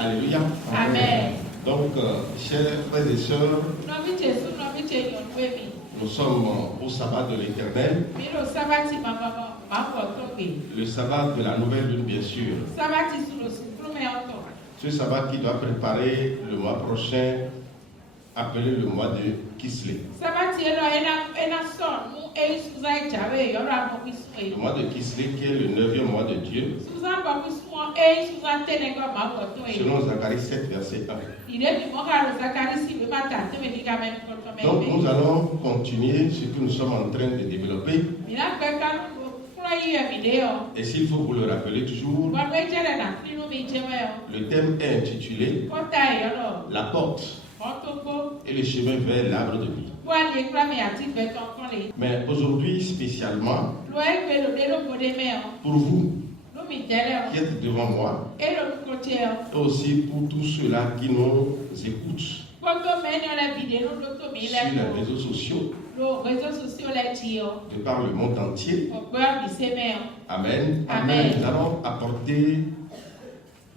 Alléluia. Amen. Donc, chers frères et sœurs, Nomi Jésus, nomi Jésus, nomi. nous sommes au sabbat de l'Éternel, Miro sabati mama makotoke. le sabbat de la nouvelle lune, bien sûr. Sabati sur le suprême auto. Ce sabbat qui doit préparer le mois prochain, appelé le mois de Kislev. Sabati ena son mu e suzai jawe yora mo Le biswe. mois de Kislev qui est le 9e mois de Dieu, Suzan ba biswo e suzan tenengo makotoke. selon Zacharie 7, verset 1. Il est du moka Zakari si be mata te me diga men koto Donc, me. nous allons continuer ce que nous sommes en train de développer. Mina pe kanu fura yi e video. Et s'il faut vous le rappeler toujours, Wa me jere na finu mi jewe o. le thème est intitulé Kota yoro. La porte Otoko. et le chemin vers l'arbre de vie. Wa le kra me ati be ton le. Mais aujourd'hui, spécialement, Lo e pe lo de lo ko de me o. pour vous Lo mi tele o. qui êtes devant moi, Et le côté, et aussi pour tous ceux-là qui nous écoutent quand on met dans la vidéo, sur les réseaux sociaux, les réseaux sociaux, les tirs, de par le monde entier. on peut appuyer mes Amen. Amen. Nous allons apporter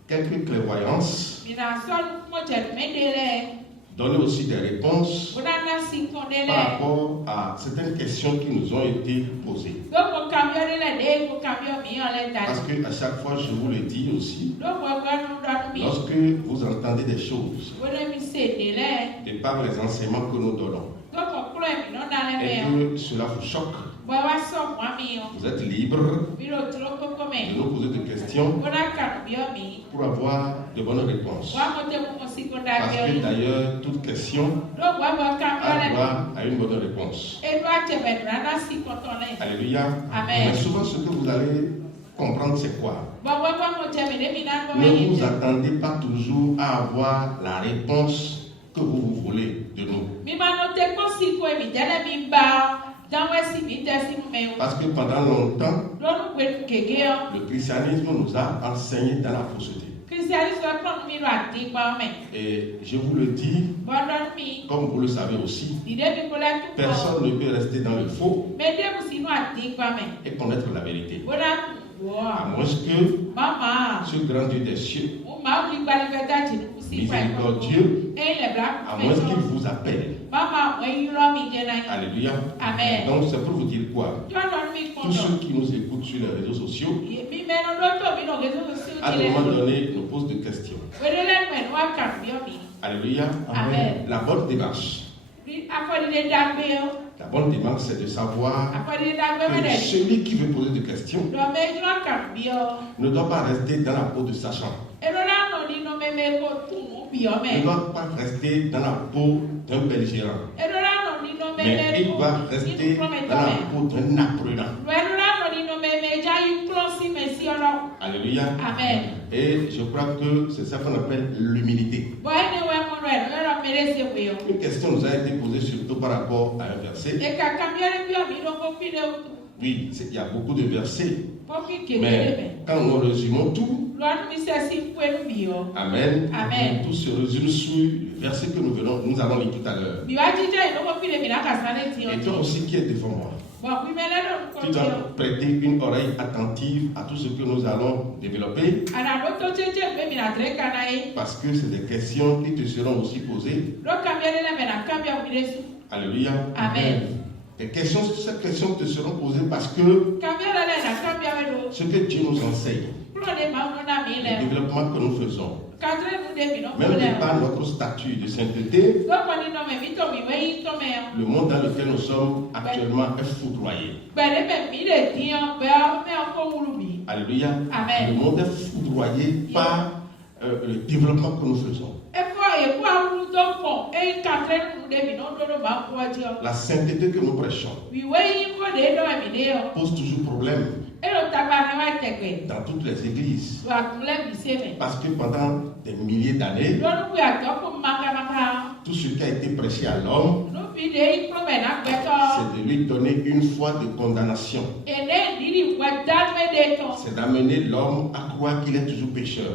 quelques clairvoyances, mina son mo je medele, donner aussi des réponses bonana si par kondele. rapport à certaines questions qui nous ont été posées. Donc on camion le dé, on camion mi on le Parce date. que à chaque fois, je vous le dis aussi, Donc on va nous donner mi. lorsque vous entendez des choses, On mi c'est délai. de par les enseignements que nous donnons, Donc on croit mi non dans les et mains. que cela vous choque, Bon va so moi mi on. vous êtes libre Mi lo trop comme de nous poser des questions on a camion mi. pour avoir de bonnes réponses. Wa mo te mo si ko da Parce que bi. d'ailleurs, toute question Donc on va a camion le. droit à une bonne réponse. Et doit te mettre dans si contone. Alléluia. Amen. Mais souvent, ce que vous allez comprendre, c'est quoi? Bon ouais moi te mettre mi dans Ne vous ko. attendez pas toujours à avoir la réponse que vous voulez de nous. Mi ma no te ko si ko mi dele mi ba. Dans ouais si mi te si me. Parce que pendant longtemps, Lolu kwe kege o. le christianisme nous a enseigné dans la fausseté. Christianisme so kon mi lo ati pa me. Et je vous le dis, Bon don mi. comme vous le savez aussi, Di de mi ko la tu. personne ne peut rester dans le faux Me de mu si no ati pa me. et connaître la vérité. Bona À wa. moins que Mama. ce grand Dieu des cieux, O ma li ba li ta ti ku si pa. miséricordieux, Et le blanc. à moins qu'il vous appelle. Mama o yi lo mi de na. Alléluia. Amen. Donc c'est pour vous dire quoi? Tu don mi ko. Tous ceux qui nous écoutent sur les réseaux sociaux, Mi me no do to mi no gezo so à un moment donné, nous posent des questions. Wedele men wa camion mi. Alléluia. Amen. La bonne démarche. Afọdí de dagbe o. La bonne démarche, c'est de savoir Afọdí de dagbe que mẹ́rẹ̀. celui qui veut poser des questions Lọ́mọ ejúlọ kàbí ọ. ne doit pas rester dans la peau de sachant. Èrò lánà nínú mẹ́mẹ́ kó tún un bí ọ Il mẹ́. ne doit pas rester dans la peau d'un belligérant. Èrò lánà nínú Mais mẹ́mẹ́ il kó doit nínú rester kúrọ́mẹ́tọ́ dans la mẹ́. peau d'un apprenant. Èrò lánà nínú mẹ́mẹ́ ẹja yìí kúrọ́ sí mẹ́sí ọlọ́. Alléluia. Amen. Et je crois que c'est ça qu'on appelle l'humilité. Bọ́ ẹni wẹ́ múnú ẹ̀ lọ́rọ̀ mẹ́rẹ́ ṣe wé o. Une question nous a été posée surtout par rapport à un verset. Ẹ̀ka kàmíọ́rẹ́ bí ọ̀mí ló kó fi lé o. Oui, il y a beaucoup de versets. Kọ́fí kékeré Mais mẹ́. quand nous résumons tout, Lọ́dún mi sẹ́ sí pẹ́lú bí ọ. Amen, Amen. tout se résume sur le verset que nous allons lire tout à l'heure. Bí wá jíjẹ́ ìlówó fi lè mi lákàtà létí Et ọtí. toi aussi qui es devant moi, Bon, oui, mais là, nous tu dois prêter une oreille attentive à tout ce que nous allons développer parce que c'est des questions qui te seront aussi posées. Alléluia. Amen. Ces questions te seront posées parce que ce que Dieu nous enseigne, le développement que nous faisons, même de par notre statut de sainteté, le monde dans lequel nous sommes actuellement est foudroyé. Alléluia. Amen. Le monde est foudroyé par le développement que nous faisons. La sainteté que nous prêchons pose toujours problème dans toutes les églises. Parce que pendant des milliers d'années, tout ce qui a été prêché à l'homme, c'est de lui donner une foi de condamnation. C'est d'amener l'homme à croire qu'il est toujours pécheur.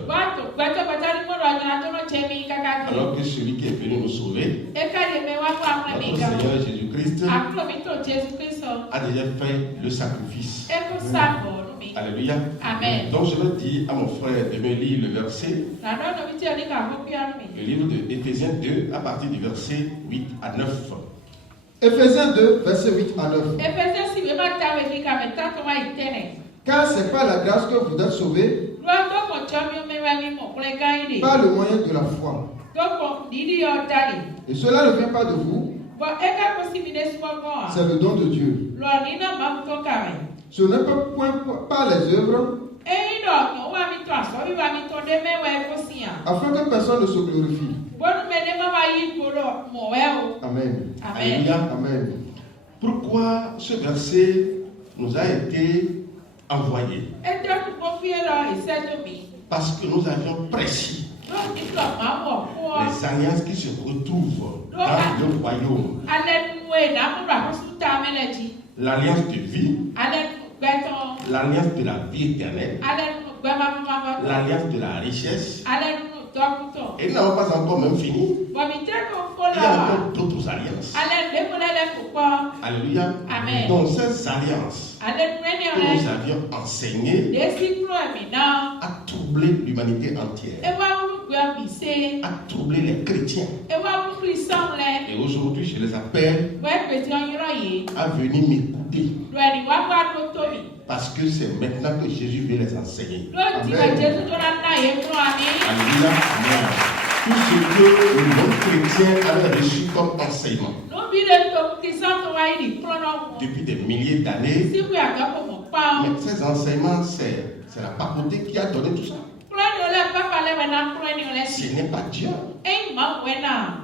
Alors que celui qui est venu nous sauver, notre Seigneur Jésus-Christ, a déjà fait le sacrifice. Alléluia. Amen. Donc je vais dire à mon frère de me lire le verset, le livre de Éphésiens 2, à partir du verset 8 à 9. Éphésiens 2, verset 8 à 9. Car c'est par la grâce que vous êtes sauvés, par le moyen de la foi. Et cela ne vient pas de vous, c'est le don de Dieu. Ce n'est pas point par les œuvres, afin que personne ne se glorifie. Amen. Alléluia. Amen. Pourquoi ce verset nous a été envoyé? Parce que nous avions précis les alliances qui se retrouvent dans le royaume. L'alliance de vie, l'alliance de la vie éternelle, l'alliance de la richesse. Et nous n'avons pas encore même fini. Il y a encore d'autres alliances. Alléluia. Amen. Donc ces alliances que nous avions enseignées a troublé l'humanité entière, a troublé les chrétiens. Et aujourd'hui, je les appelle à venir m'écouter. Parce que c'est maintenant que Jésus veut les enseigner. Alléluia. Amen. Tout ce que le monde chrétien avait reçu comme enseignement depuis des milliers d'années, mais ces enseignements, c'est la papauté qui a donné tout ça. Ce n'est pas Dieu.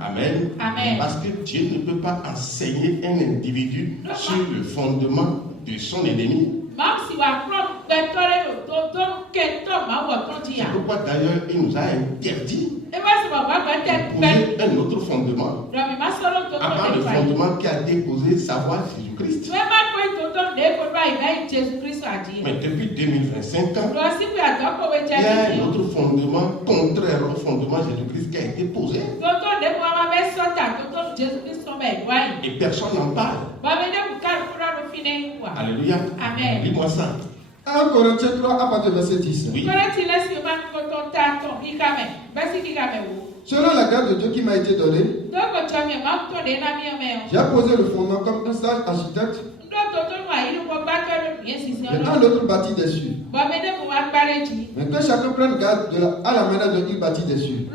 Amen. Amen. Parce que Dieu ne peut pas enseigner un individu sur le fondement de son ennemi. C'est pourquoi d'ailleurs il nous a interdit de poser un autre fondement à part le fondement qui a été posé, savoir Jésus-Christ. Mais depuis 2025 ans, il y a un autre fondement contraire au fondement Jésus-Christ qui a été posé. Et personne n'en parle. Alléluia. Amen. Lis-moi ça. 1 Corinthiens 3 à partir du verset 10. Oui. Selon la grâce de Dieu qui m'a été donnée, j'ai posé le fondement comme un sage architecte, et un autre bâtit dessus. Mais que chacun prenne garde à la manière dont il bâtit dessus.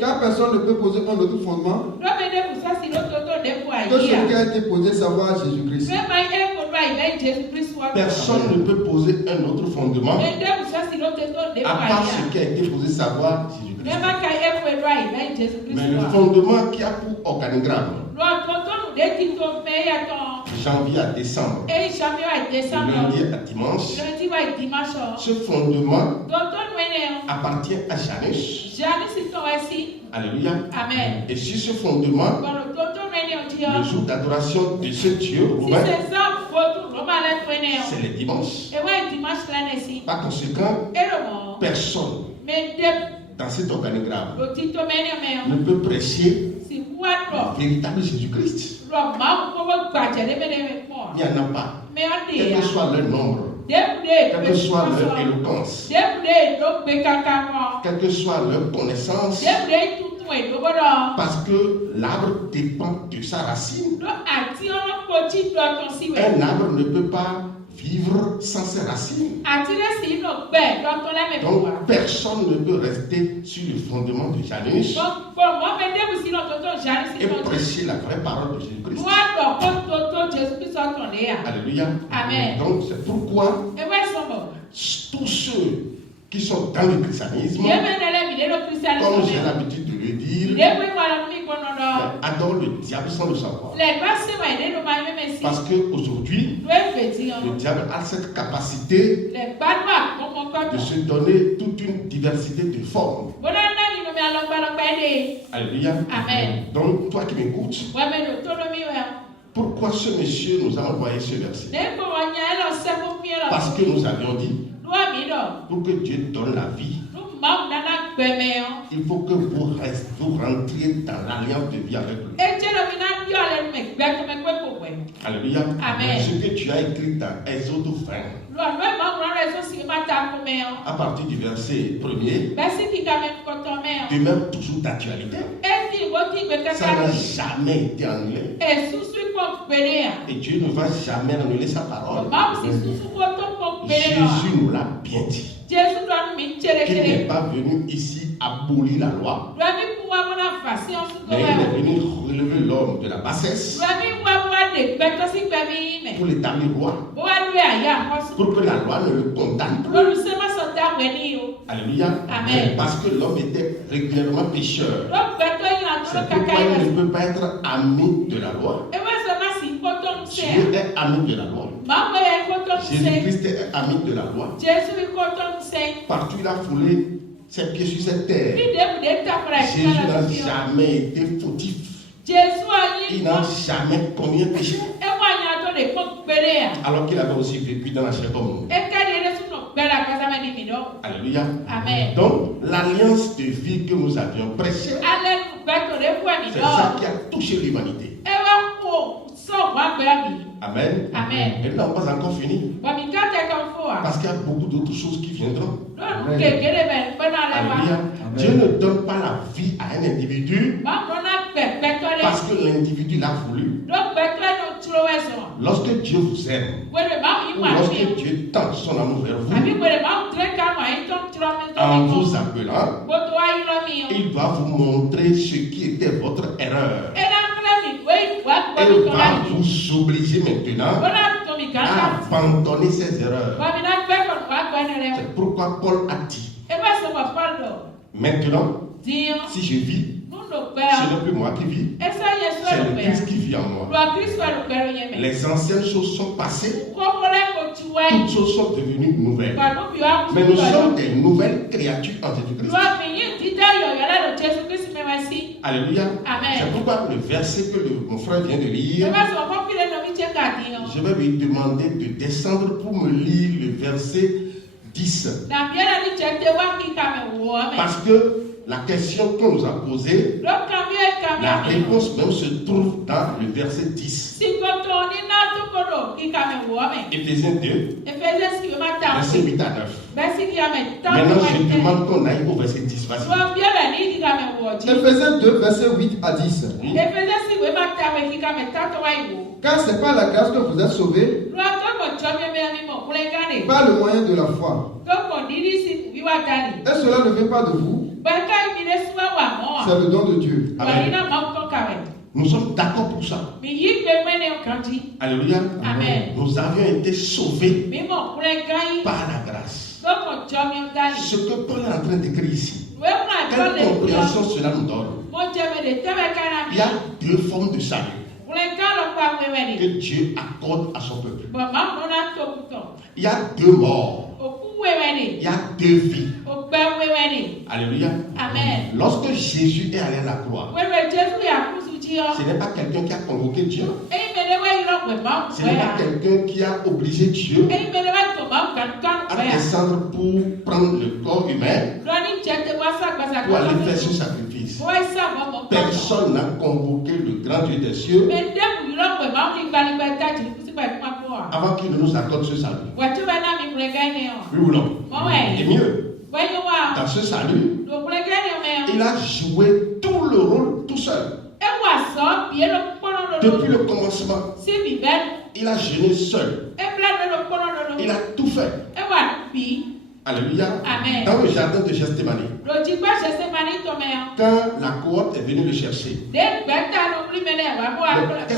Car personne ne peut poser un autre fondement que celui qui a été posé, savoir Jésus-Christ. Personne ne peut poser un autre fondement à part ce qui a été posé, savoir Jésus-Christ. Mais le fondement qui a pour organigramme janvier à décembre, lundi à dimanche, ce fondement appartient à Janus. Alléluia. Amen. Et sur ce fondement, le jour d'adoration de ce Dieu romain, c'est le dimanche. Par conséquent, personne dans cet organigramme ne peut prêcher le véritable Jésus-Christ. Il n'y en a pas. Quel que soit leur nombre, quelle que soit leur éloquence, quelle que soit leur connaissance, parce que l'arbre dépend de sa racine. Un arbre ne peut pas vivre sans ses racines. Donc personne ne peut rester sur le fondement de Janus et prêcher la vraie parole de Jésus-Christ. Alléluia. Amen. Donc c'est pourquoi tous ceux qui sont dans le christianisme, comme j'ai l'habitude de le dire, adorent le diable sans le savoir. Parce qu'aujourd'hui, le diable a cette capacité de se donner toute une diversité de formes. Alléluia. Amen. Donc, toi qui m'écoutes, pourquoi ce monsieur nous a envoyé ce verset? Parce que nous avions dit pour que Dieu donne la vie, il faut que vous rentriez dans l'alliance de vie avec lui. Alléluia. Amen. Ce que tu as écrit dans Exode 20, à partir du verset 1er, demeure toujours d'actualité. Ça n'a jamais été annulé. Et Dieu ne va jamais annuler sa parole. Jésus nous l'a bien dit. Il n'est pas venu ici abolir la loi, mais il est venu relever l'homme de la bassesse pour l'établir roi, pour que la loi ne le condamne plus. Alléluia. Amen. Parce que l'homme était régulièrement pécheur. C'est pourquoi il ne peut pas être ami de la loi. Dieu est ami de la loi. Jésus-Christ est ami de la loi. Partout il a foulé ses pieds sur cette terre. Jésus n'a jamais été fautif. Il n'a jamais commis un péché. Alors qu'il avait aussi vécu dans la chair comme nous. Alléluia. Amen. Donc, l'alliance de vie que nous avions prêchée, c'est ça qui a touché l'humanité. Amen. Amen. Et nous n'avons pas encore fini. Parce qu'il y a beaucoup d'autres choses qui viendront. Alléluia. Dieu ne donne pas la vie à un individu parce que l'individu l'a voulu. Lorsque Dieu vous aime, ou lorsque Dieu tend son amour vers vous, en vous appelant, il va vous montrer ce qui était votre erreur. Il va vous obliger maintenant à abandonner ces erreurs. C'est pourquoi Paul a dit, maintenant, si je vis, ce n'est plus moi qui vis, c'est le Christ qui vit en moi. Les anciennes choses sont passées, toutes choses sont devenues nouvelles. Mais nous sommes des nouvelles créatures en Jésus-Christ. Alléluia. C'est pourquoi le verset que mon frère vient de lire, je vais lui demander de descendre pour me lire le verset 10. Parce que la question qu'on nous a posée, la réponse même se trouve dans le verset 10. Éphésiens 2, verset 8 à 9. Maintenant, je demande qu'on aille au verset 10. Éphésiens 2, verset 8 à 10. Oui. Car c'est par la grâce que vous êtes sauvés, par le moyen de la foi. Et cela ne vient pas de vous, c'est le don de Dieu. Amen. Nous sommes d'accord pour ça. Alléluia. Amen. Nous avions été sauvés par la grâce. Ce que Paul est en train d'écrire ici, quelle compréhension cela nous donne? Il y a deux formes de salut que Dieu accorde à son peuple. Il y a deux morts. Il y a deux vies. Alléluia. Amen. Lorsque Jésus est allé à la croix, ce n'est pas quelqu'un qui a convoqué Dieu. Ce n'est pas quelqu'un qui a obligé Dieu à descendre pour prendre le corps humain pour aller faire ce sacrifice. Personne n'a convoqué le grand Dieu des cieux avant qu'il ne nous accorde ce salut. Oui ou non? Et mieux, dans ce salut, il a joué tout le rôle tout seul. Depuis le commencement, il a jeûné seul. Il a tout fait. Alléluia. Amen. Dans le jardin de Gethsémani, quand la cohorte est venue le chercher, qu'est-ce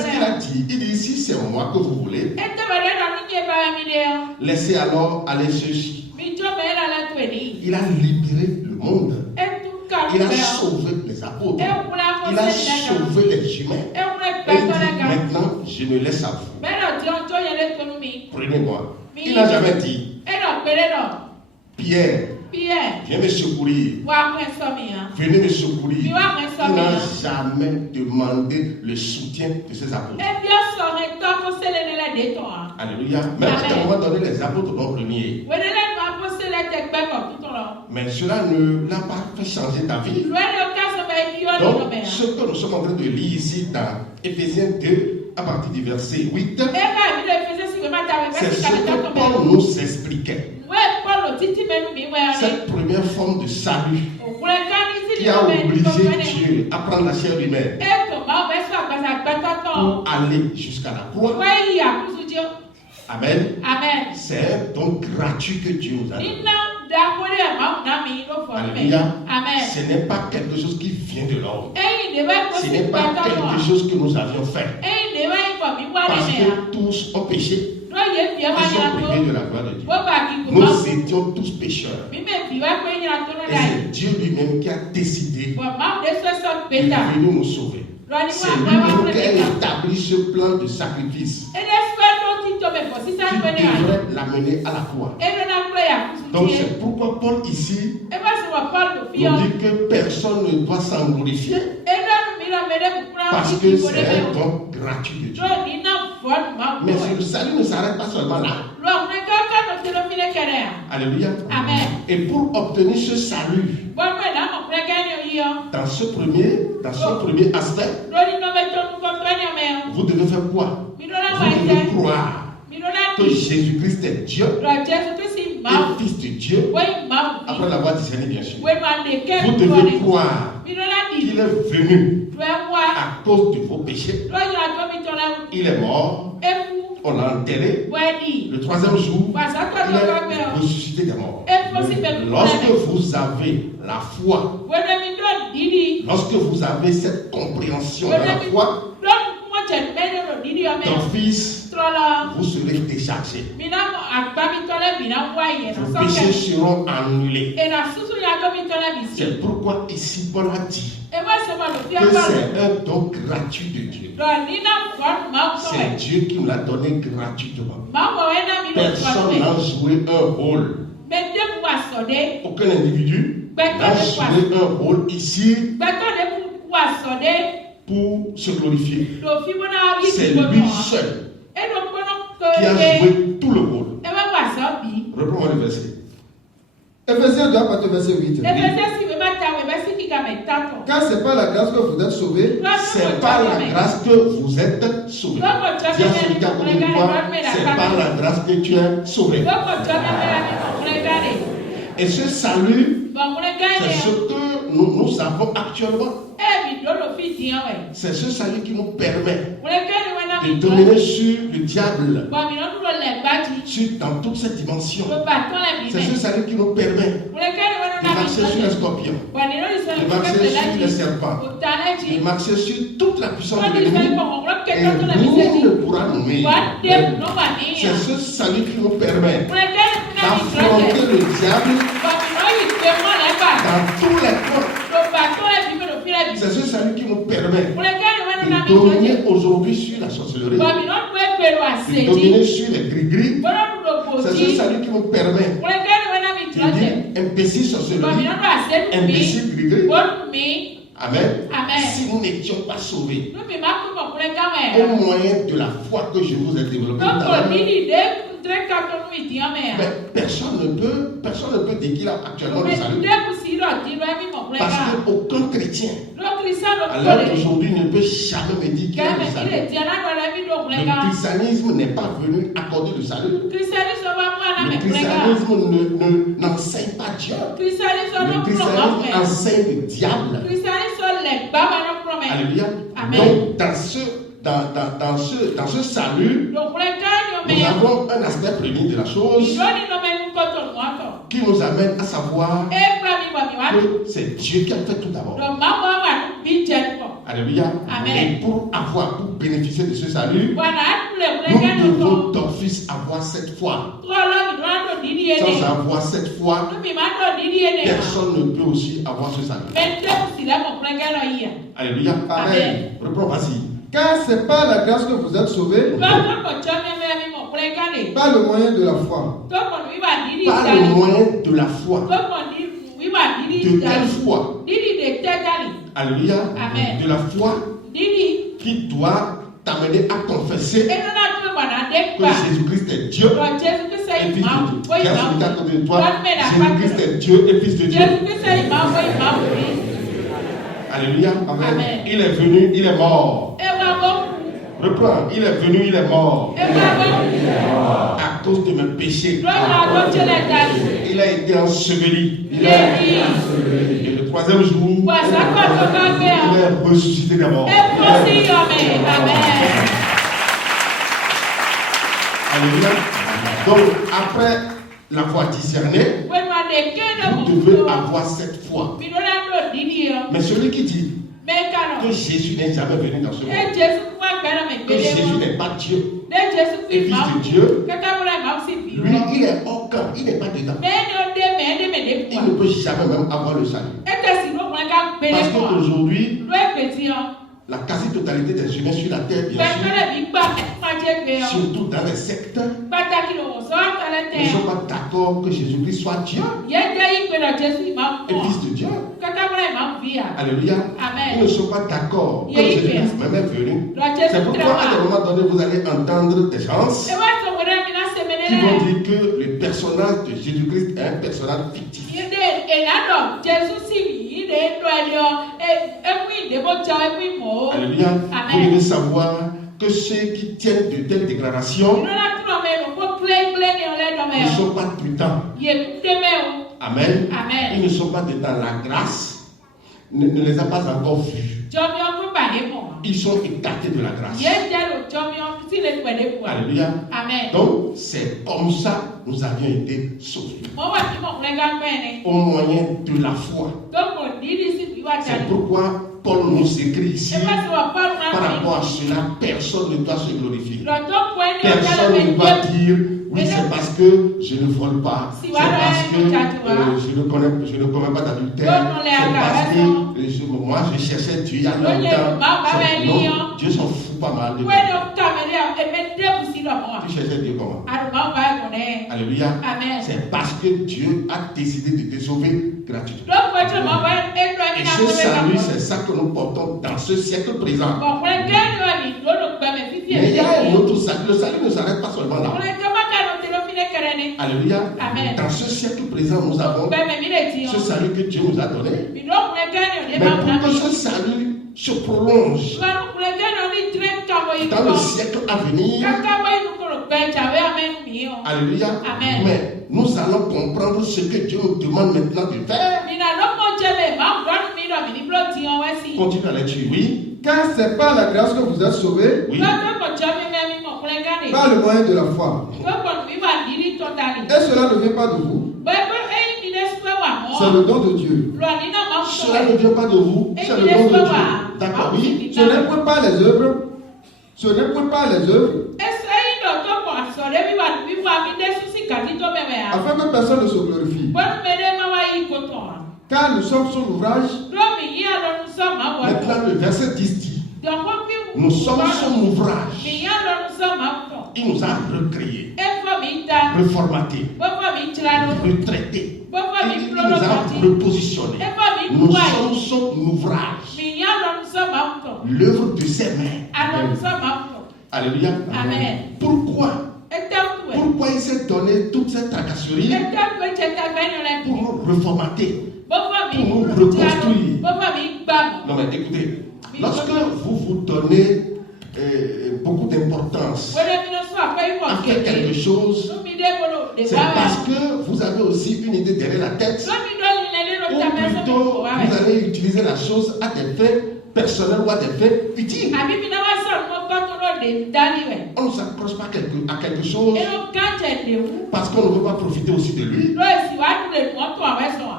qu'il a dit? Il dit, si c'est moi que vous voulez, laissez alors aller ceux-ci. Il a libéré le monde. Il a sauvé les apôtres. Il a sauvé les humains. Et il dit, maintenant, je me laisse à vous. Prenez-moi. Il n'a jamais dit, Pierre, viens me secourir. Venez me secourir. Il n'a jamais demandé le soutien de ses apôtres. Alléluia. Même si à un moment donné, les apôtres l'ont renié. Mais cela ne l'a pas fait changer ta vie. Donc, ce que nous sommes en train de lire ici dans Éphésiens 2, à partir du verset 8, c'est ce que Paul nous expliquait. Cette première forme de salut qui a obligé Dieu à prendre la chair humaine pour aller jusqu'à la croix. Amen. Amen. C'est un don gratuit que Dieu nous a donné. Alléluia. Amen. Ce n'est pas quelque chose qui vient de l'homme. Ce n'est pas quelque chose que nous avions fait. Parce que tous ont péché. Ils sont privés de la gloire de Dieu. Nous étions tous pécheurs. Et c'est Dieu lui-même qui a décidé de venir nous sauver. C'est lui-même qui a établi ce plan de sacrifice qui devrait l'amener à la croix. Donc c'est pourquoi Paul ici nous dit que personne ne doit s'en glorifier parce que c'est un don gratuit de Dieu. Mais le salut ne s'arrête pas seulement là. Alléluia. Amen. Et pour obtenir ce salut, dans ce premier aspect, vous devez faire quoi? Vous devez croire que Jésus-Christ est Dieu et Fils de Dieu, après l'avoir discerné bien sûr. Vous devez croire qu'il est venu à cause de vos péchés. Il est mort, on l'a enterré. Le troisième jour, il est ressuscité des morts. Lorsque vous avez la foi, lorsque vous avez cette compréhension de la foi, ton fils, vous serez déchargé. Vos péchés seront annulés. C'est pourquoi ici Paul a dit que c'est un don gratuit de Dieu. C'est Dieu qui nous l'a donné gratuitement. Personne n'a joué un rôle. Aucun individu n'a joué un rôle ici pour se glorifier. C'est lui seul qui a joué tout le rôle. Reprends-moi le verset. Éphésiens 2, à partir du verset 8. Car c'est par la grâce que vous êtes sauvés. C'est par la grâce que vous êtes sauvés. C'est par la grâce que tu es sauvé. Et ce salut, c'est ce que nous avons actuellement. C'est ce salut qui nous permet de dominer sur le diable, dans toute cette dimension. C'est ce salut qui nous permet de marcher sur les scorpions, de marcher sur les serpents, de marcher sur toute la puissance de l'ennemi. Et nul ne pourra nous nuire. C'est ce salut qui nous permet d'affronter le diable dans tous les coins. C'est ce salut qui nous permet de dominer aujourd'hui sur la sorcellerie, de dominer sur les gris-gris. C'est ce salut qui nous permet de dire imbécile sorcellerie, imbécile gris-gris. Amen. Si nous n'étions pas sauvés au moyen de la foi que je vous ai développée, mais personne ne peut dire qu'il a actuellement le salut. Parce qu'aucun chrétien à l'heure d'aujourd'hui ne peut jamais me dire qu'il a le salut. Le christianisme n'est pas venu accorder le salut. Le christianisme n'enseigne pas Dieu. Le christianisme enseigne le diable. Alléluia. Donc dans ce salut, nous avons un aspect premier de la chose qui nous amène à savoir que c'est Dieu qui a fait tout d'abord. Alléluia. Et pour bénéficier de ce salut, nous devons d'office avoir cette foi. Sans avoir cette foi, personne ne peut aussi avoir ce salut. Alléluia. Amen. Reprends, vas-y. Car c'est par la grâce que vous êtes sauvés, par le moyen de la foi. Par le moyen de la foi. De quelle foi? Alléluia. De la foi qui doit t'amener à confesser que Jésus-Christ est Dieu et Fils de Dieu. Qui a celui qui est à côté de toi, Jésus-Christ est Dieu et Fils de Dieu. Alléluia. Amen. Il est venu, il est mort. Reprends, il est venu, il est mort. À cause de mes péchés. Il a été enseveli. Et le troisième jour, il est ressuscité d'abord. Alléluia. Donc, après la foi discernée, vous devez avoir cette foi. Mais celui qui dit que Jésus n'est jamais venu dans ce monde, que Jésus n'est pas Dieu et Fils de Dieu, lui, il est hors camp, il n'est pas dedans. Il ne peut jamais même avoir le salut. Parce qu'aujourd'hui, la quasi-totalité des humains sur la terre, bien sûr, surtout dans les secteurs, ne sont pas d'accord que Jésus-Christ soit Dieu et Fils de Dieu. Alléluia. Ils ne sont pas d'accord que Jésus-Christ même est venu. C'est pourquoi à un moment donné, vous allez entendre des gens qui vont dire que le personnage de Jésus-Christ est un personnage fictif. Alléluia. Vous devez savoir que ceux qui tiennent de telles déclarations ne sont pas prudents. Amen. Ils ne sont pas dans la grâce, ne les a pas encore vus. Ils sont écartés de la grâce. Alléluia. Donc, c'est comme ça que nous avions été sauvés. Au moyen de la foi. C'est pourquoi Paul nous écrit ici, par rapport à cela, personne ne doit se glorifier. Personne ne doit dire, oui, c'est parce que je ne vole pas, c'est parce que je ne commets pas d'adultère, c'est parce que moi je cherchais Dieu il y a longtemps. Non, Dieu s'en fout pas mal de toi. Tu cherchais Dieu comment? Alléluia. C'est parce que Dieu a décidé de te sauver gratuitement. Et ce salut, c'est ça que nous portons dans ce siècle présent. Mais il y a un autre salut. Le salut ne s'arrête pas seulement là. Alléluia. Dans ce siècle présent, nous avons ce salut que Dieu nous a donné. Mais pour que ce salut se prolonge dans le siècle à venir, alléluia. Mais nous allons comprendre ce que Dieu nous demande maintenant de faire. Continue à l'étude, oui. Car c'est par la grâce que vous êtes sauvés, oui, par le moyen de la foi. Et cela ne vient pas de vous. C'est le don de Dieu. Cela ne vient pas de vous, c'est le don de Dieu. D'accord, oui. Ce n'est point pas les œuvres. Ce n'est point pas les œuvres. Afin que personne ne se glorifie. Car nous sommes son ouvrage. Maintenant, le verset 10 dit, nous sommes son ouvrage. Il nous a recréés, reformatés, retraités. Il nous a repositionnés. Nous sommes son ouvrage, l'œuvre de ses mains. Alléluia. Amen. Pourquoi il s'est donné toute cette tracasserie? Pour nous reformater, pour nous reconstruire. Non mais écoutez, lorsque vous vous donnez beaucoup d'importance à faire quelque chose, c'est parce que vous avez aussi une idée derrière la tête, ou plutôt vous allez utiliser la chose à des fins personnelles ou à des fins utiles. On ne s'accroche pas à quelque chose parce qu'on ne veut pas profiter aussi de lui.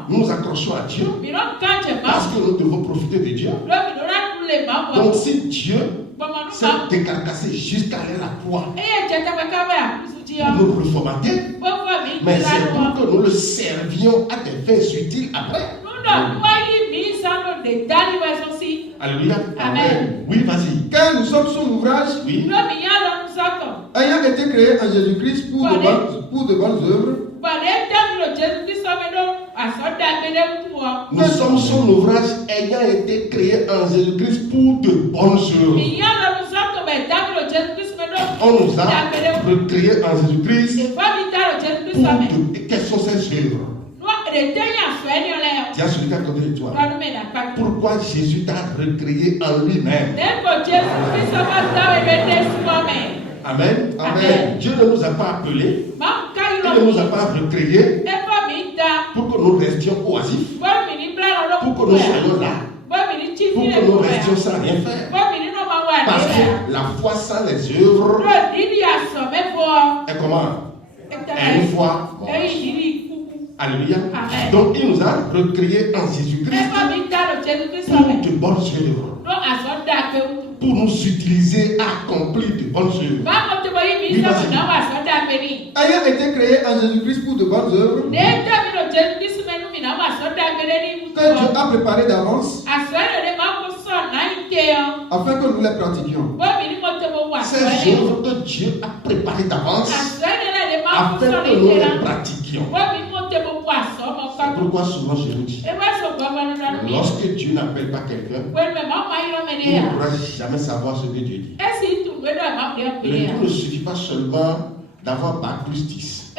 Nous nous accrochons à Dieu parce que nous devons profiter de Dieu. Donc si Dieu s'est décarcassé jusqu'à aller à la croix pour nous reformater, mais c'est pour que nous le servions à des fins utiles après. Alléluia. Amen. Oui, vas-y. Car nous sommes son ouvrage, oui, ayant été créés en Jésus-Christ pour de bonnes œuvres. Nous sommes son ouvrage ayant été créé en Jésus-Christ pour de bonnes œuvres. On nous a recréés en Jésus-Christ. Quelles sont ces œuvres? Il y a celui qui a côté de toi. Pourquoi Jésus t'a recréé en lui-même? Amen. Amen. Dieu ne nous a pas appelés. Il ne nous a pas recréés pour que nous restions oisifs. Pour que nous soyons là. Pour que nous restions sans rien faire. Parce que la foi sans les œuvres est comment? Est une foi morte. Alléluia. Donc il nous a recréés en Jésus-Christ pour de bonnes œuvres. Pour nous utiliser à accomplir de bonnes œuvres. Ayant été créé en Jésus-Christ pour de bonnes œuvres, que Dieu a préparé d'avance afin que nous les pratiquions. Ces œuvres que Dieu a préparées d'avance afin que nous les pratiquions. C'est pourquoi souvent je vous dis, lorsque Dieu n'appelle pas quelqu'un, il ne pourra jamais savoir ce que Dieu dit. Le tout ne suffit pas seulement d'avoir bac plus 10.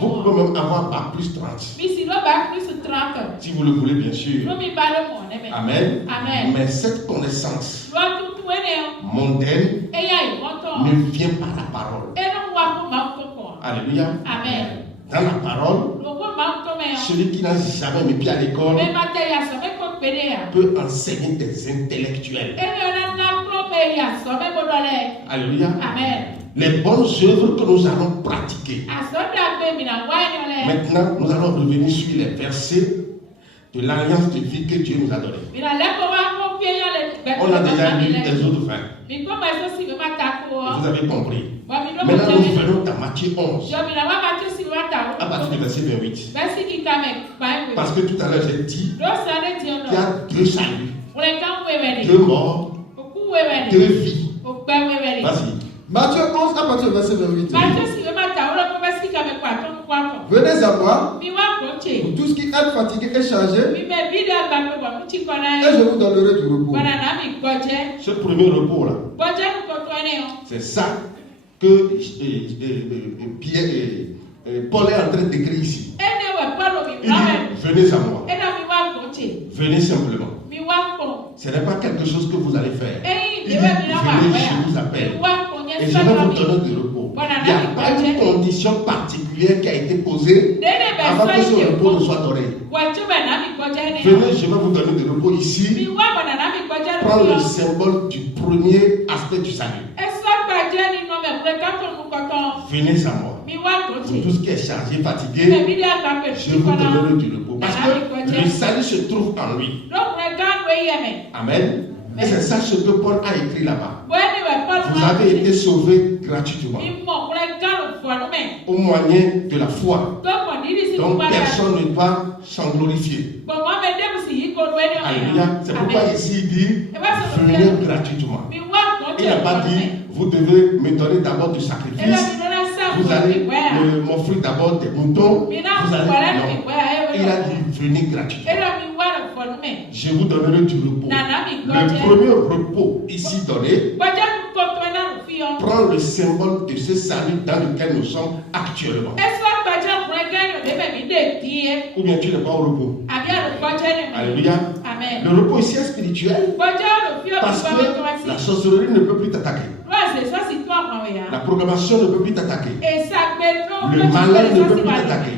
Vous pouvez même avoir bac plus 30. Si vous le voulez, bien sûr. Amen. Mais cette connaissance mondaine ne vient pas de la parole. Alléluia. Dans la parole, celui qui n'a jamais mis pied à l'école peut enseigner des intellectuels. Alléluia. Les bonnes œuvres que nous allons pratiquer. Maintenant, nous allons revenir sur les versets de l'alliance de vie que Dieu nous a donnée. On a déjà lu les autres 20. Vous avez compris. Maintenant, nous venons dans Matthieu 11. À partir du verset 28. Parce que tout à l'heure, j'ai dit qu'il y a 2 saluts, 2 morts, 2 vies. Vas-y. Matthieu 11 à partir du verset 28. Venez à moi, vous tous qui êtes fatigués et chargés, et je vous donnerai du repos. Ce premier repos là, c'est ça que Paul est en train d'écrire ici. Il dit, venez à moi. Venez simplement. Ce n'est pas quelque chose que vous allez faire. Il dit, venez, je vous appelle. Et je vais vous donner du repos. Il n'y a pas une condition particulière qui a été posée avant que ce repos ne soit donné. Venez, je vais vous donner du repos ici. Prends le symbole du premier aspect du salut. Venez à moi. Pour tout ce qui est chargé, fatigué, je vous donnerai du repos. Parce que le salut se trouve en lui. Amen. Et c'est ça ce que Paul a écrit là-bas. Vous avez été sauvés gratuitement. Au moyen de la foi. Donc personne ne doit s'en glorifier. Alléluia. C'est pourquoi ici il dit venez gratuitement. Il n'a pas dit vous devez me donner d'abord du sacrifice. Vous allez m'offrir d'abord des moutons. Vous allez... Non. Il a dit venez gratuitement. Je vous donnerai du repos. Le premier repos ici donné prend le symbole de ce salut dans lequel nous sommes actuellement. Ou bien tu n'es pas au repos. Alléluia. Le repos ici est spirituel. Parce que la sorcellerie ne peut plus t'attaquer. La programmation ne peut plus t'attaquer. Le malin ne peut plus t'attaquer.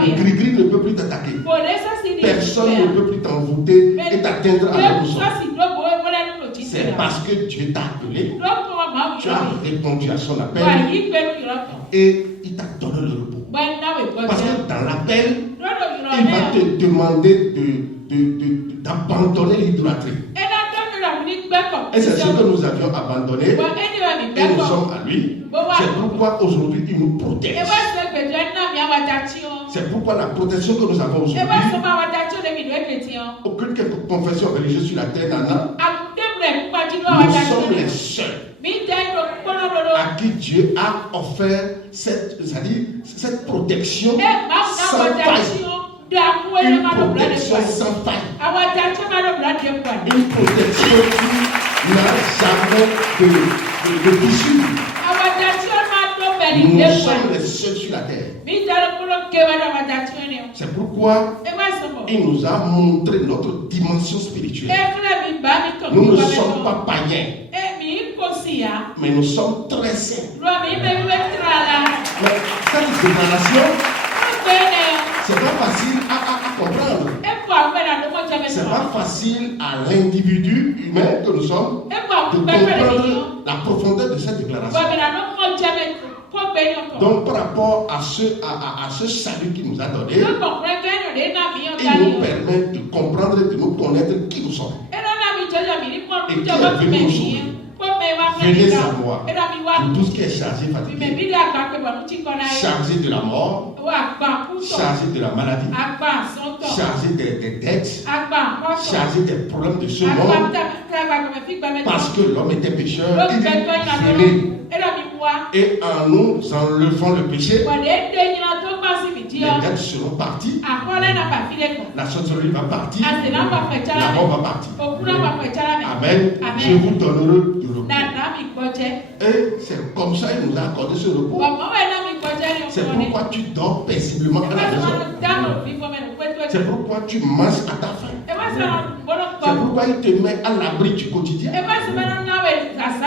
Le gris-gris ne peut plus t'attaquer. Personne ne peut plus t'envoûter et t'atteindre à la boussole. C'est parce que Dieu t'a appelé. Tu as répondu à son appel. Et il t'a donné le repos. Parce que dans l'appel, il va te demander d'abandonner l'idolâtrie. Et c'est ce que nous avions abandonné. Et nous sommes à lui. C'est pourquoi aujourd'hui il nous protège. C'est pourquoi la protection que nous avons aujourd'hui, aucune confession religieuse sur la terre n'en a. Nous sommes les seuls à qui Dieu a offert cette protection sans faille. Une protection sans faille. Une protection qui n'a jamais de le tissu. Nous sommes les seuls sur la terre. C'est pourquoi il nous a montré notre dimension spirituelle. Nous ne sommes pas païens, mais nous sommes très saints. Mais cette déclaration, c'est pas facile à comprendre. C'est pas facile à l'individu humain que nous sommes de comprendre la profondeur de cette déclaration. Donc par rapport à ce salut qu'il nous a donné, il nous permet de comprendre et de nous connaître qui nous sommes. Et qui est venu nous sauver. Venez à moi, pour tout ce qui est chargé, fatigué, chargé de la mort, chargé de la maladie, chargé des dettes, chargé des problèmes de ce monde, parce que l'homme était pécheur, il dit venez. Et en nous enlevant le péché, les dettes seront parties, la sorcellerie va partir, la mort va partir. Amen. Je vous donnerai du repos. Et c'est comme ça qu'il nous a accordé ce repos. C'est pourquoi tu dors paisiblement à la maison. C'est pourquoi tu manges à ta faim. C'est pourquoi il te met à l'abri du quotidien.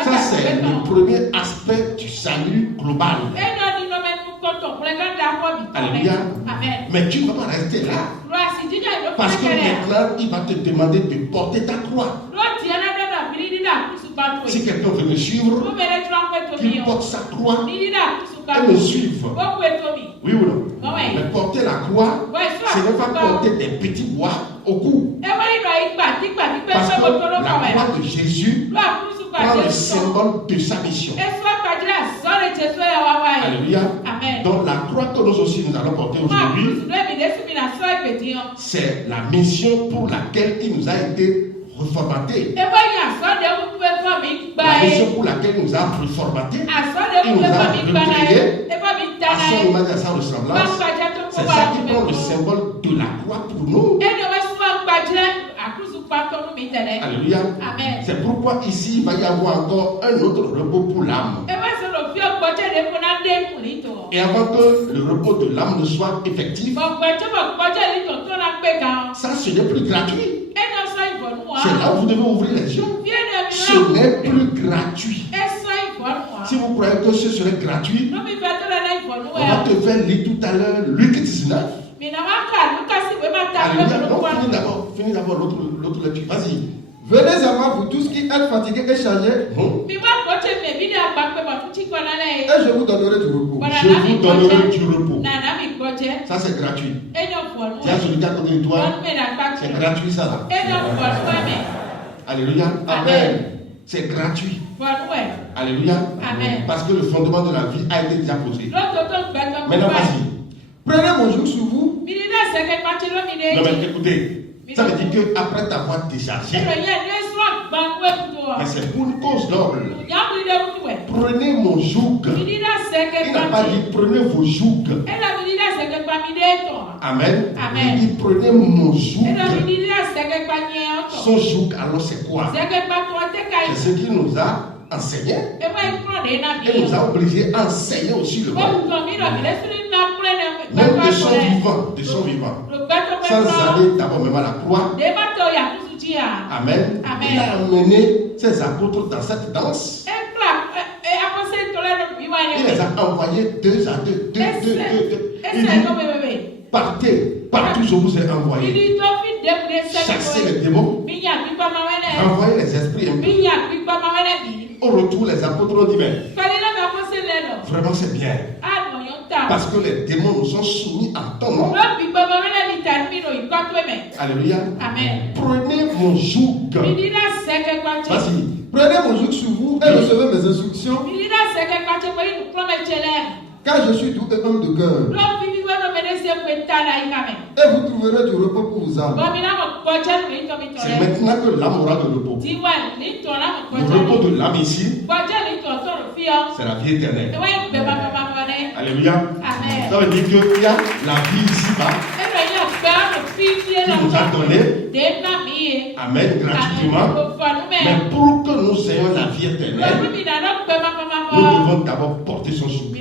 Ça, c'est le premier aspect du salut global. Alléluia. Mais tu ne vas pas rester là. Parce que maintenant, il va te demander de porter ta croix. Si quelqu'un veut me suivre, qu'il porte sa croix et me suive. Oui ou non? Mais porter la croix, ce n'est pas porter des petits bois au cou. Parce que la croix de Jésus prend le symbole de sa mission. Alléluia. Donc la croix que nous aussi nous allons porter aujourd'hui, c'est la mission pour laquelle il nous a été reformaté. La mission pour laquelle il nous a reformaté, il nous a recréé à son image et à sa ressemblance. C'est ça qui prend le symbole de la croix pour nous. Alléluia. C'est pourquoi ici il va y avoir encore un autre repos pour l'âme. Et avant que le repos de l'âme ne soit effectif, ça ce n'est plus gratuit. C'est là où vous devez ouvrir les yeux. Ce n'est plus gratuit. Si vous croyez que ce serait gratuit, on va te faire lire tout à l'heure Luc 19. Alléluia. Donc finis d'abord l'autre lecture. Vas-y. Venez à moi, vous tous qui êtes fatigués et chargés, et je vous donnerai du repos. Je vous donnerai du repos. Ça c'est gratuit. Tiens, celui qui est à côté de toi, c'est gratuit ça là. Alléluia. Amen. C'est gratuit. Alléluia. Amen. Parce que le fondement de la vie a été déjà posé. Maintenant, vas-y. Prenez mon joug sur vous. Non, mais écoutez. Ça veut dire qu'après t'avoir déchargé, mais c'est pour une cause noble. Prenez mon joug. Il n'a pas dit prenez vos jougs. Amen. Il dit prenez mon joug. Son joug, alors c'est quoi? C'est ce qu'il nous a enseigné. Et nous a obligé à enseigner aussi le monde. Même de son vivant. Sans aller d'abord même à la croix. Amen. Il a amené ses apôtres dans cette danse. Il les a envoyés deux à deux. Il dit, partez, partout je vous ai envoyé. Chassez les démons. Envoyez les esprits impurs. Au retour, les apôtres ont dit, mais vraiment c'est bien. Parce que les démons nous sont soumis à ton nom. Alléluia. Prenez mon joug. Vas-y. Prenez mon joug sur vous et recevez mes instructions. Car je suis doux et homme de cœur. Et vous trouverez du repos pour vos âmes. C'est maintenant que l'âme aura de repos. Le repos de l'âme ici, c'est la vie éternelle. Alléluia. Ça veut dire qu'il y a la vie ici-bas. nous a donné, amen, gratuitement. Mais pour que nous ayons la vie éternelle, nous devons d'abord porter son joug.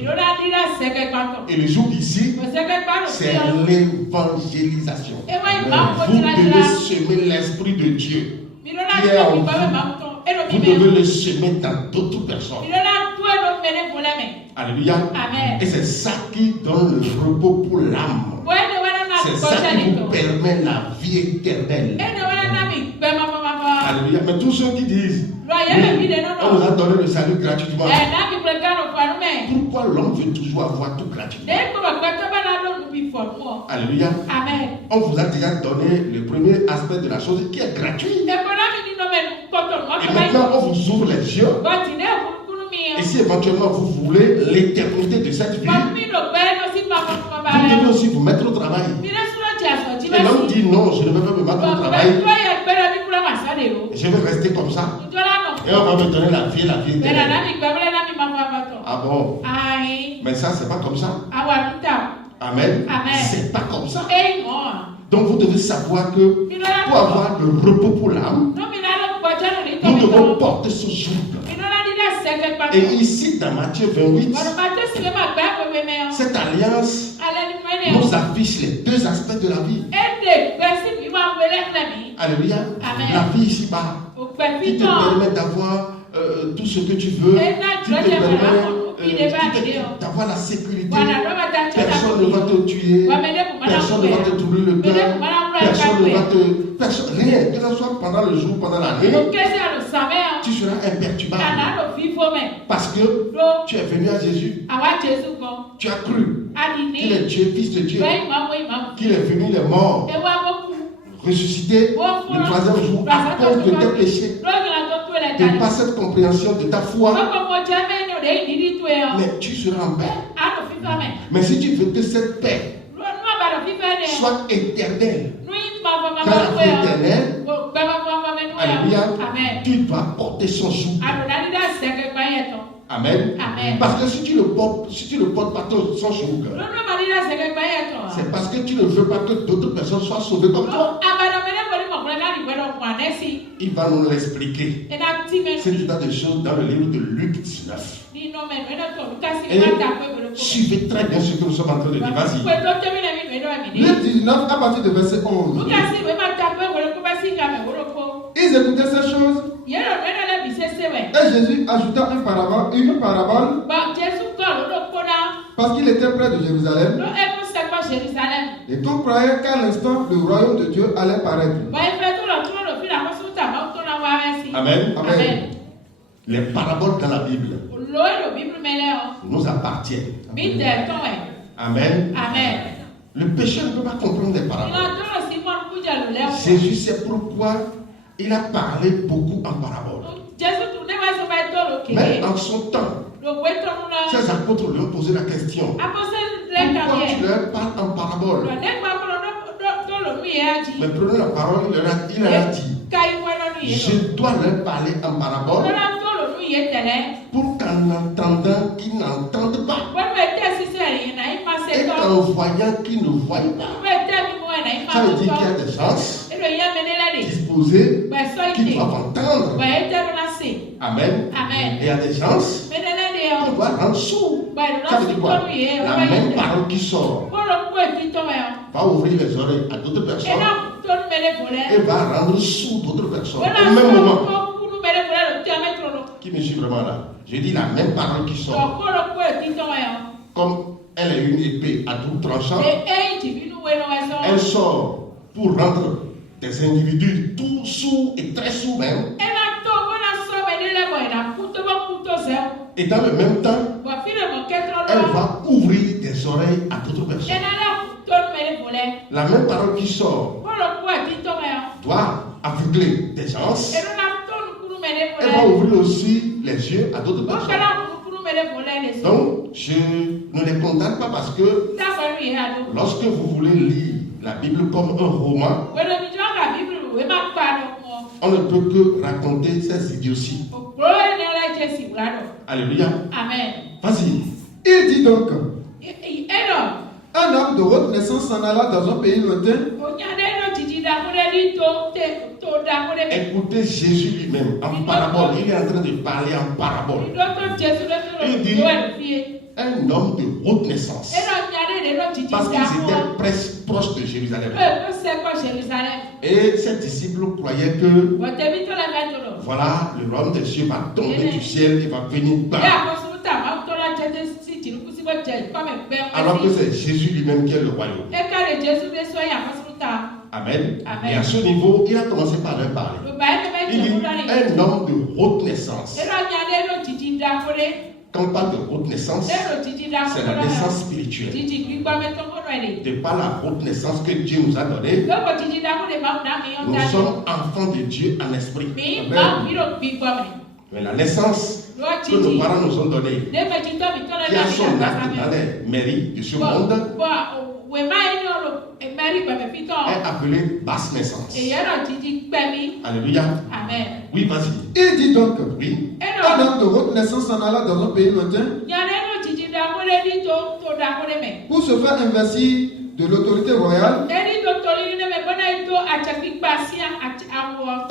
Et le joug ici, c'est l'évangélisation. Vous devez semer l'Esprit de Dieu qui est en vous. Vous devez le semer dans d'autres personnes. Alléluia. Et c'est ça qui donne le repos pour l'âme. C'est ça qui vous permet la vie éternelle. Alléluia. Mais tous ceux qui disent, on nous a donné le salut gratuitement. Pourquoi l'homme veut toujours avoir tout gratuitement? Alléluia. Amen. On vous a déjà donné le premier aspect de la chose qui est gratuit. Et maintenant, on vous ouvre les yeux. Et si éventuellement vous voulez l'éternité de cette vie, vous devez aussi vous mettre au travail. Et l'homme dit non, je ne vais pas me mettre au travail. Je vais rester comme ça. Et on va me donner la vie éternelle. Ah bon? Mais ça, c'est pas comme ça. Amen. C'est pas comme ça. Donc vous devez savoir que pour avoir le repos pour l'âme, nous devons porter ce joug. Et ici, dans Matthieu 28, cette alliance nous affiche les deux aspects de la vie. Alléluia. La vie ici-bas, qui te permet d'avoir tout ce que tu veux, qui te permet d'avoir la sécurité. Personne ne va te tuer, personne ne va te troubler le cœur, personne ne va te... rien, que ce soit pendant le jour, pendant la nuit, tu seras imperturbable. Parce que tu es venu à Jésus. Tu as cru qu'il est Dieu, Fils de Dieu, qu'il est venu, il est mort, ressuscité le troisième jour à cause de tes péchés. De par cette compréhension de ta foi, mais tu seras en paix. Mais si tu veux que cette paix soit éternelle, dans la vie éternelle, alléluia, tu dois porter son joug. Amen. Parce que si tu ne portes pas son joug, c'est parce que tu ne veux pas que d'autres personnes soient sauvées comme toi. Il va nous l'expliquer. C'est l'état des choses dans le livre de Luc 19. Et suivez très bien ce que nous sommes en train de dire. Vas-y. Luc 19 à partir de verset 11. Ils écoutaient ces choses. Et Jésus ajouta une parabole parce qu'il était près de Jérusalem. Et tout croyait qu'à l'instant le royaume de Dieu allait paraître. Amen. Les paraboles dans la Bible nous appartiennent. Amen. Le pécheur ne peut pas comprendre les paraboles. Jésus sait pourquoi il a parlé beaucoup en paraboles. Mais en son temps, ses apôtres lui ont posé la question. Pourquoi tu leur parles en parabole? Mais prenez la parole, il leur a dit, je dois leur parler en parabole pour qu'en entendant, ils n'entendent pas. Et qu'en voyant, qu'ils ne voient pas. Ça veut dire qu'il y a des gens disposés qui doivent entendre. Amen. Et il y a des gens qu'on doit rendre sourds. Ça veut dire quoi? La même parole qui sort va ouvrir les oreilles à d'autres personnes et va rendre sourds d'autres personnes au même moment. Qui me suit vraiment là? Je dis la même parole qui sort. Comme elle est une épée à double tranchant, elle sort pour rendre des individus tout sourds et très sourds même. Et dans le même temps, elle va ouvrir des oreilles à d'autres personnes. La même parole qui sort doit aveugler des gens. Elle va ouvrir aussi les yeux à d'autres personnes. Donc, je ne les condamne pas parce que lorsque vous voulez lire la Bible comme un roman, on ne peut que raconter ces idioties. Alléluia. Amen. Vas-y. Il dit donc, un homme de haute naissance s'en alla dans un pays lointain Écoutez Jésus lui-même en parabole. Il est en train de parler en parabole. Il dit un homme de haute naissance. Parce qu'ils étaient presque proches de Jérusalem. Et ses disciples croyaient que voilà, le royaume des cieux va tomber du ciel et va venir bas. Alors que c'est Jésus lui-même qui est le royaume. Amen. Et à ce niveau, il a commencé par leur parler. Il dit un homme de haute naissance. Quand on parle de haute naissance, c'est la naissance spirituelle. De par la haute naissance que Dieu nous a donnée, nous sommes enfants de Dieu en esprit. Amen. Mais la naissance que nos parents nous ont donnée, qui a son acte dans les mairies de ce monde, est appelée basse naissance. Alléluia. Amen. Oui, vas-y. Il dit donc, oui, un homme de haute naissance en allant dans un pays lointain pour se faire investir de l'autorité royale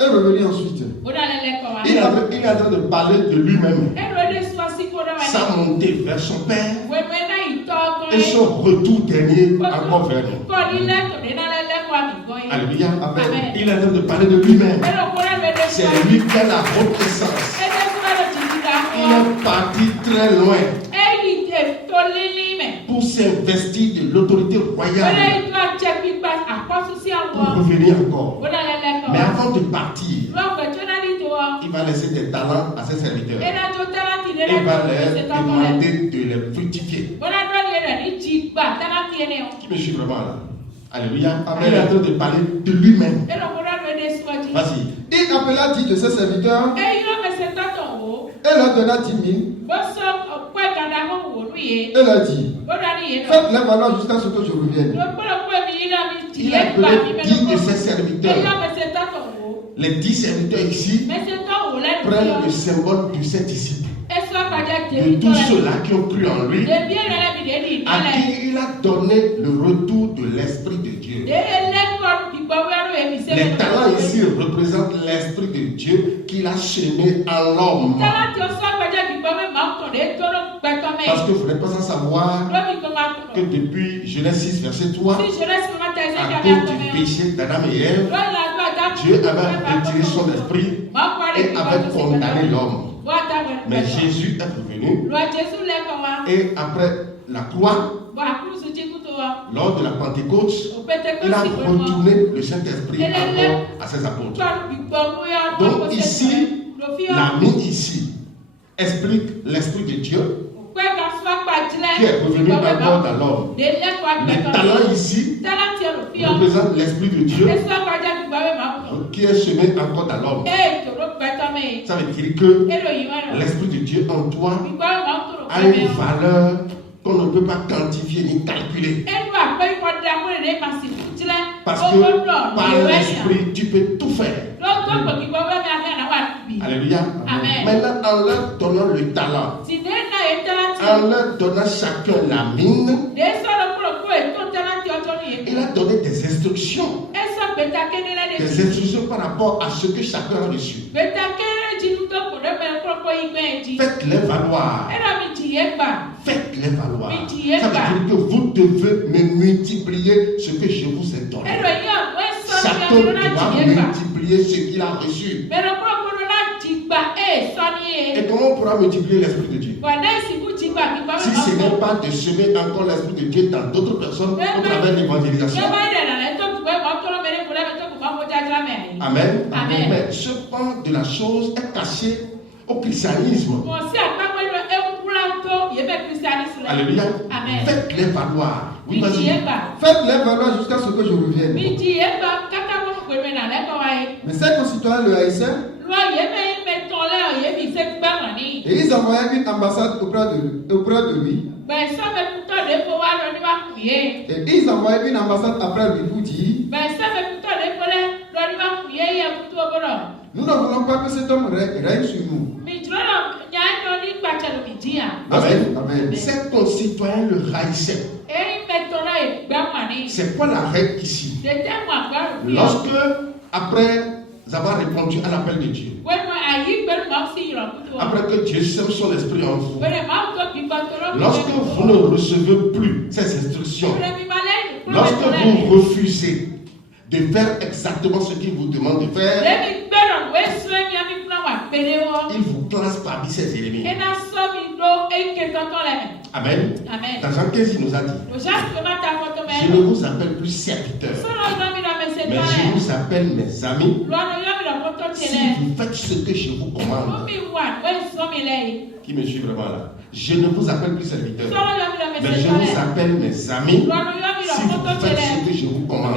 et revenir ensuite. Il est en train de parler de lui-même. Sa montée vers son père et son retour dernier encore vers nous. Alléluia. Amen. Il est en train de parler de lui-même. C'est lui qui a la reconnaissance. Il est parti très loin pour s'investir de l'autorité royale pour revenir encore. Mais avant de partir, il va laisser des talents à ses serviteurs. Il va leur demander de les fructifier. Qui me suit vraiment là? Alléluia. Amen. Il est en train de parler de lui-même. Vas-y. Il appela 10 de ses serviteurs et leur donna 10 000. Et leur dit, faites-les valoir jusqu'à ce que je revienne. Il a appelé 10 de ses serviteurs. Les 10 serviteurs ici prennent le symbole de ses disciples. De tous ceux-là qui ont cru en lui, à qui il a donné le retour de l'Esprit de Dieu. Les talents ici représentent l'Esprit de Dieu qu'il a semé en l'homme. Parce que vous n'êtes pas sans savoir que depuis Genèse 6, verset 3, à cause du péché d'Adam et Ève, Dieu avait retiré son esprit et avait condamné l'homme. Mais Jésus est revenu et après la croix, lors de la Pentecôte, il a retourné le Saint-Esprit encore à ses apôtres. Donc ici, l'ami ici explique l'Esprit de Dieu qui est revenu encore dans l'homme. Les talents ici représentent l'Esprit de Dieu qui est semé encore dans l'homme. Ça veut dire que l'Esprit de Dieu en toi a une valeur qu'on ne peut pas quantifier ni calculer. Parce que par l'Esprit, tu peux tout faire. Alléluia. Amen. Maintenant, en leur donnant le talent, en leur donnant chacun la mine, il a donné des instructions. Des instructions par rapport à ce que chacun a reçu. Faites-les valoir. Faites-les valoir. Ça veut dire que vous devez me multiplier ce que je vous ai donné. Chacun doit multiplier ce qu'il a reçu. Et comment on pourra multiplier l'Esprit de Dieu? Si ce n'est pas de semer encore l'Esprit de Dieu dans d'autres personnes au travers de l'évangélisation. Amen. Amen. Mais ce pan de la chose est caché au christianisme. Alléluia. Amen. Faites-les valoir. Oui, vas-y. Faites-les valoir jusqu'à ce que je revienne. Mais ces concitoyens le haïssaient. Et ils envoyaient une ambassade auprès de lui. Et ils envoyaient une ambassade après lui pour dire, nous ne voulons pas que cet homme règne sur nous. Amen. Amen. Ces concitoyens le haïssaient. C'est quoi la règle ici? Lorsque, après avoir répondu à l'appel de Dieu, après que Dieu sème son esprit en vous, lorsque vous ne recevez plus ces instructions, lorsque vous refusez de faire exactement ce qu'il vous demande de faire, il vous classe parmi ses ennemis. Amen. Dans Jean 15, il nous a dit: je ne vous appelle plus serviteurs, mais je vous appelle mes amis. Si vous faites ce que je vous commande. Qui me suit vraiment là? Je ne vous appelle plus serviteurs, mais je vous appelle mes amis. Si vous faites ce que je vous commande.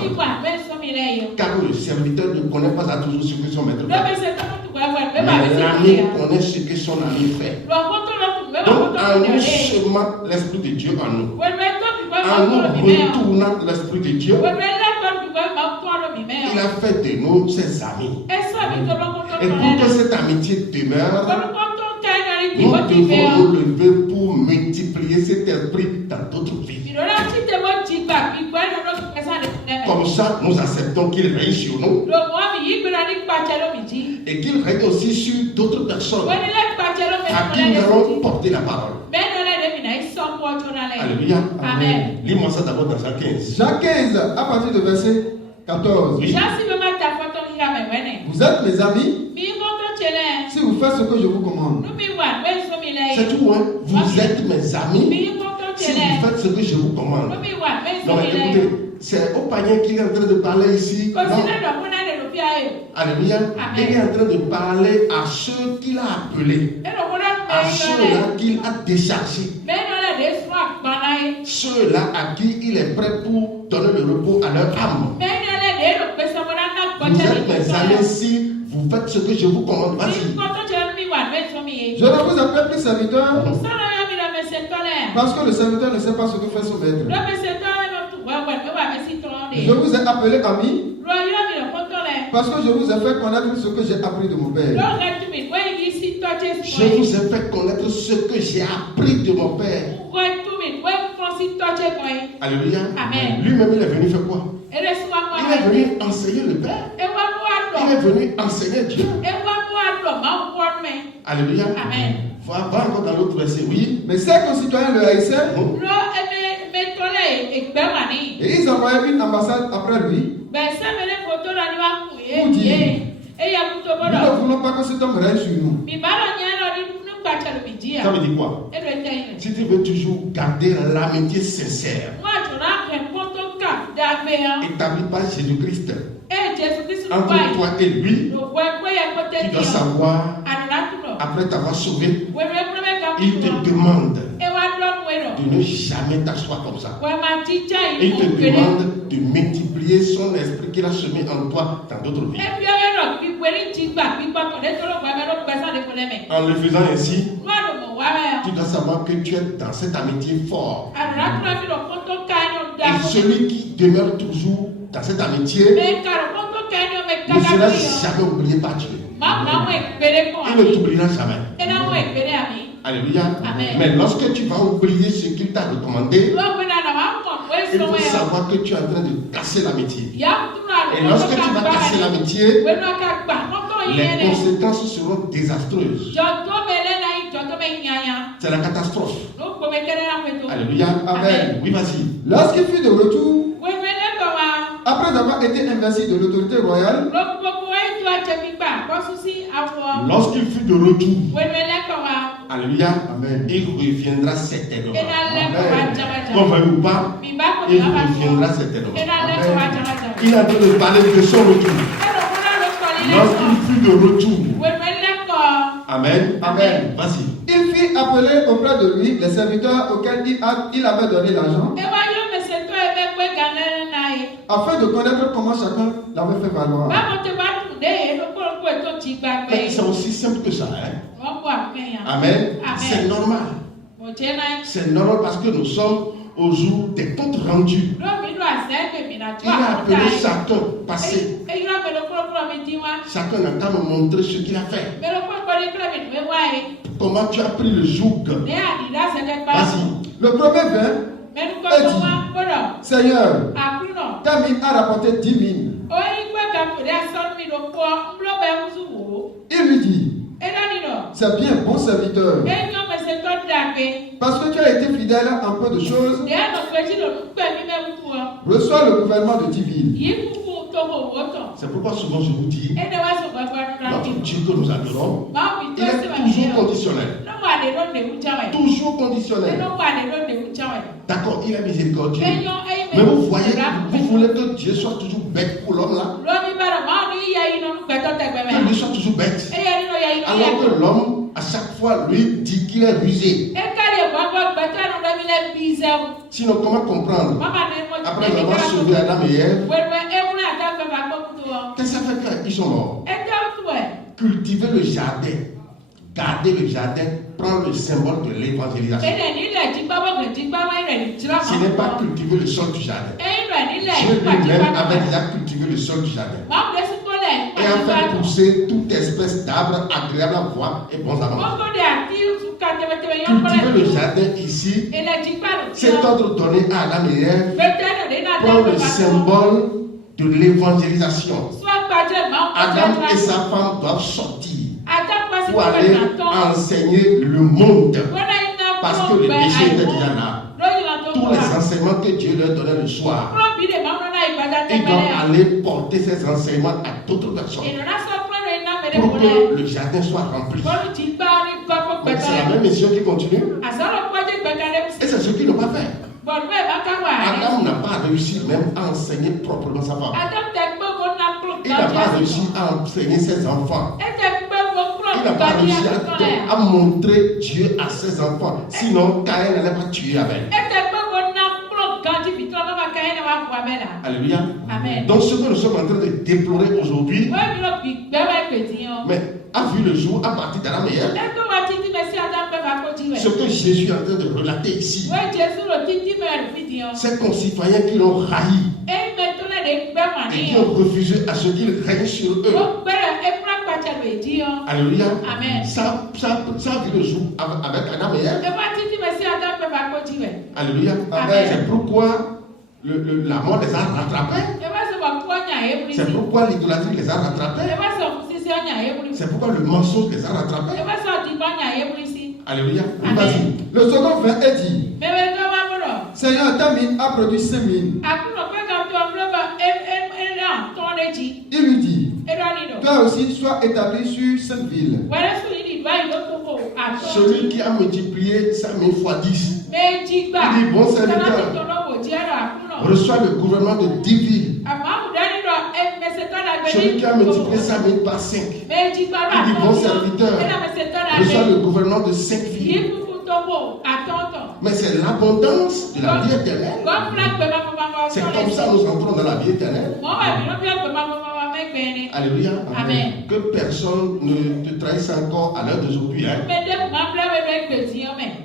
Car le serviteur ne connaît pas à toujours ce que son maître fait, mais l'ami connaît ce que son ami fait. Donc en nous semant l'Esprit de Dieu en nous, en nous retournant l'Esprit de Dieu, il a fait de nous ses amis. Et pour que cette amitié demeure, nous devons nous lever pour multiplier cet esprit dans d'autres vies. Comme ça, nous acceptons qu'il règne sur nous et qu'il règne aussi sur d'autres personnes à qui nous allons porter la parole. Alléluia. Amen. Lis-moi ça d'abord dans Jean 15. Jean 15, à partir du verset 14. Oui. Vous êtes mes amis si vous faites ce que je vous commande. C'est tout, hein? Vous êtes mes amis si vous faites ce que je vous commande. Non, mais écoutez, c'est au païen qu'il est en train de parler ici. Non. Alléluia. Il est en train de parler à ceux qu'il a appelés, à ceux-là qu'il a déchargés, ceux-là à qui il est prêt pour donner le repos à leur âme. Vous êtes mes amis si vous faites ce que je vous commande. Vas-y. Je ne vous appelle plus serviteur parce que le serviteur ne sait pas ce que fait son maître. Je vous ai appelé ami parce que je vous ai fait connaître ce que j'ai appris de mon père. Je vous ai fait connaître ce que j'ai appris de mon père. Alléluia. Lui-même, il est venu faire quoi? Il est venu enseigner le Père. Il est venu enseigner Dieu. Alléluia. Amen. Va encore dans l'autre verset, oui. Mais ses concitoyens le haïssaient. Et ils envoyaient une ambassade après lui. Pour dire: nous ne voulons pas que cet homme règne sur nous. Ça veut dire quoi? Si tu veux toujours garder l'amitié sincère, établie par Jésus-Christ entre toi et lui, tu dois savoir, après t'avoir sauvé, il te demande de ne jamais t'asseoir comme ça. Il te demande de multiplier son esprit qu'il a semé en toi dans d'autres vies. En le faisant ainsi, tu dois savoir que tu es dans cette amitié forte. Et celui qui demeure toujours dans cette amitié ne sera jamais oublié par Dieu. Il ne t'oubliera jamais. Alléluia. Amen. Mais lorsque tu vas oublier ce qu'il t'a recommandé, il faut savoir que tu es en train de casser l'amitié. Et lorsque tu vas casser l'amitié, les conséquences seront désastreuses. C'est la catastrophe. Alléluia. Amen. Oui, vas-y. Lorsqu'il fut de retour, après avoir été investi de l'autorité royale, lorsqu'il fut de retour, alléluia, amen, il reviendra certainement. Qu'on veuille ou pas, il reviendra certainement. Il est en train de parler de son retour. Lorsqu'il fut de retour, amen, amen, vas-y. Il fit appeler auprès de lui les serviteurs auxquels il avait donné l'argent, afin de connaître comment chacun l'avait fait valoir. Mais c'est aussi simple que ça, hein? Amen. C'est normal. C'est normal parce que nous sommes au jour des comptes rendus. Il a appelé chacun passé. Chacun n'a qu'à me montrer ce qu'il a fait. Comment tu as pris le joug. Vas-y. Le premier vint et dit, Seigneur, ta mine a rapporté 10 mines. Il lui dit, c'est bien, bon serviteur. Parce que tu as été fidèle à un peu de choses, reçois le gouvernement de 10 villes. C'est pourquoi souvent je vous dis, notre Dieu que nous adorons, il est toujours conditionnel. Toujours conditionnel. D'accord, il est miséricordieux. Mais vous voyez, vous voulez que Dieu soit toujours bête pour l'homme là. Que lui soit toujours bête. Alors que l'homme, à chaque fois, lui dit qu'il est rusé. Sinon, comment comprendre? Après avoir sauvé Adam et Ève, qu'est-ce que ça fait qu'ils sont morts? Cultiver le jardin, garder le jardin, prendre le symbole de l'évangélisation. Ce n'est pas cultiver le sol du jardin. Dieu lui-même avait déjà cultivé le sol du jardin. Et a fait pousser toute espèce d'arbres agréables à voir et bons à manger. Cultiver le jardin ici, cet ordre donné à Adam et Ève prend le symbole de l'évangélisation. Adam et sa femme doivent sortir pour aller enseigner le monde. Parce que le péché était déjà là. Tous les enseignements que Dieu leur donnait le soir, ils doivent aller porter ces enseignements à d'autres personnes pour que le jardin soit rempli. Mais c'est la même mission qui continue. Et c'est ce qu'ils n'ont pas fait. Adam n'a pas réussi même à enseigner proprement sa femme. Il n'a pas réussi à enseigner ses enfants. Il n'a pas réussi à montrer Dieu à ses enfants. Sinon, Caïn n'allait pas tuer Abel. Alléluia. Amen. Donc ce que nous sommes en train de déplorer aujourd'hui, mais a vu le jour à partir d'Adam et Ève. Ce que Jésus est en train de relater ici, ces concitoyens qui l'ont raï et qui ont refusé à ce qu'il règne sur eux. Alléluia. Amen. Ça a vu le jour avec Adam et Ève. Alléluia. Amen. C'est pourquoi la mort les a rattrapés. C'est pourquoi l'idolâtrie les a rattrapés. C'est pourquoi le mensonge les a rattrapés. Alléluia. Vas-y. Le second frère est dit, Seigneur, ta mine a produit 5 mines. Il lui dit, toi aussi sois établi sur 5 villes. Celui qui a multiplié sa mine fois 10, il dit, bon serviteur, reçoit le gouvernement de 10 villes. Celui qui a multiplié sa mine par 5, il dit, bon serviteur, reçoit le gouvernement de 5 villes. Mais c'est l'abondance de la vie éternelle. C'est comme ça que nous entrons dans la vie éternelle. Alléluia. Amen. Que personne ne te trahisse encore à l'heure d'aujourd'hui. Hein?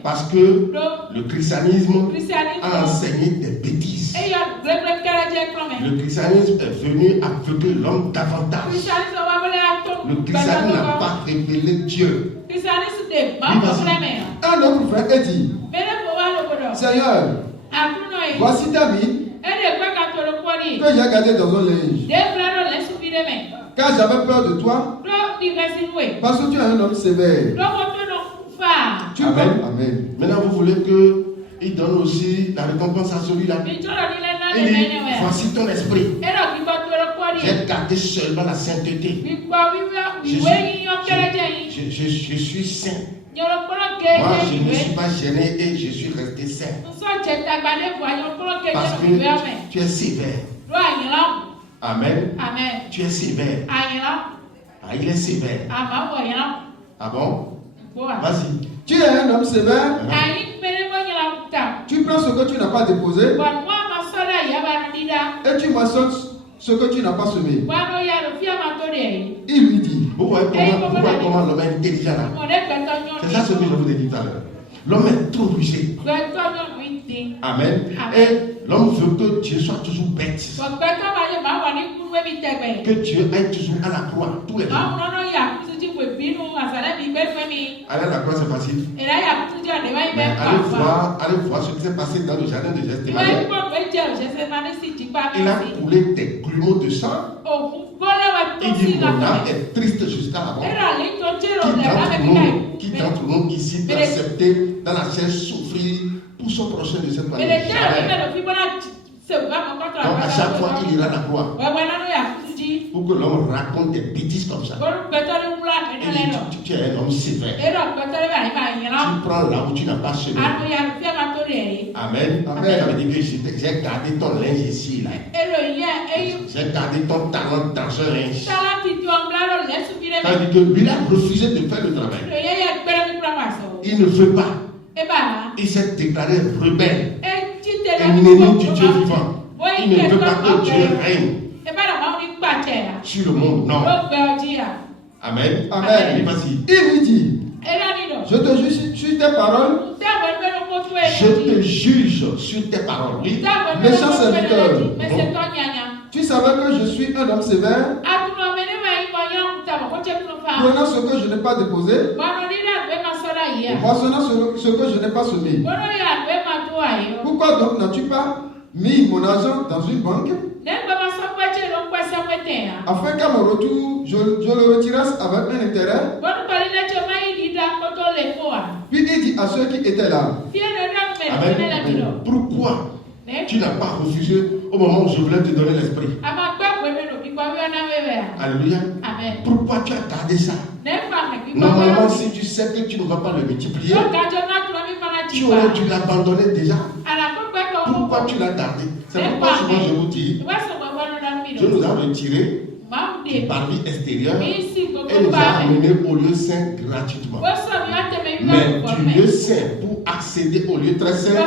Parce que le christianisme a enseigné des bêtises. Le christianisme est venu aveugler l'homme davantage. Le christianisme n'a pas révélé Dieu. Un autre frère est dit, Seigneur, voici ta mine que j'ai gardée dans un linge. Car j'avais peur de toi, parce que tu es un homme sévère. Amen. Amen. Maintenant, vous voulez qu'il donne aussi la récompense à celui-là. Il dit, voici ton esprit. J'ai gardé seulement la sainteté. Je suis saint. Moi, je ne suis pas gêné et je suis resté saint. Parce que tu es sévère. Amen. Amen. Tu es sévère. Ah, il est sévère. Ah bon? Vas-y. Tu es un homme sévère. Tu prends ce que tu n'as pas déposé. Et tu moissonnes ce que tu n'as pas semé. Il lui dit, vous voyez comment l'homme est intelligent là. C'est ça ce que je vous ai dit tout à l'heure. L'homme est trop rusé. Amen. Et l'homme veut que Dieu soit toujours bête. Que Dieu aille toujours à la croix tous les jours. Aller à la croix, c'est facile. Mais allez voir ce qui s'est passé dans le jardin de Gethsémani. Il a coulé des grumeaux de sang. Il dit, mon âme est triste jusqu'à la mort. Qui d'entre nous ici peut accepter dans la chair souffrir pour son prochain de cette manière? Donc à chaque fois, il ira à la croix. Pour que l'homme raconte des bêtises comme ça. Et dit, tu es un homme sévère. Tu prends là où tu n'as pas semé. Amen. Ça veut dire que j'ai gardé ton linge ici. Là. J'ai gardé ton talent dans ce linge. Ça veut dire que lui a refusé de faire le travail. Il ne veut pas. Il s'est déclaré rebelle. Ennemi du Dieu vivant. Il ne veut pas que Dieu règne sur le monde. Non. Amen. Amen. Il lui dit, je te juge sur tes paroles. Je te juge sur tes paroles. Oui. Méchant serviteur. Tu savais que je suis un homme sévère. Prenant ce que je n'ai pas déposé. Moissonnant ce que je n'ai pas semé. Pourquoi donc n'as-tu pas mis mon argent dans une banque? Afin qu'à mon retour, je le retirasse avec un intérêt. Puis il dit à ceux qui étaient là, Amen. Pourquoi tu n'as pas refusé au moment où je voulais te donner l'esprit? Alléluia. Pourquoi tu as gardé ça? Normalement, si tu sais que tu ne vas pas le multiplier, tu aurais dû l'abandonner déjà. Pourquoi tu l'as gardé? C'est pourquoi souvent je vous dis, Dieu nous a retiré du parvis extérieur et nous a amenés au lieu saint gratuitement. Mais du lieu saint, pour accéder au lieu très saint,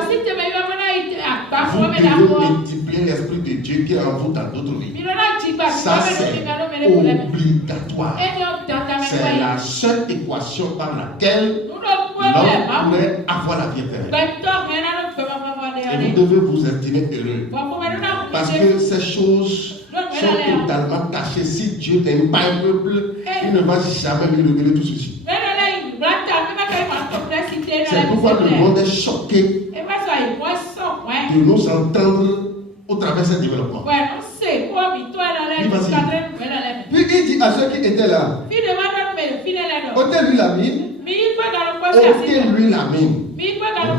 vous devez multiplier l'Esprit de Dieu qui est en vous dans d'autres vies. Ça, c'est obligatoire. C'est la seule équation par laquelle l'homme pourrait avoir la vie éternelle. Et vous devez vous estimer heureux. Parce que ces choses sont totalement cachées. Si Dieu n'aime pas un peuple, il ne va jamais lui révéler tout ceci. C'est pourquoi le monde est choqué de nous entendre au travers de ce développement. Puis il dit à ceux qui étaient là, ôtez-lui la mine. Ôtez-lui la mine.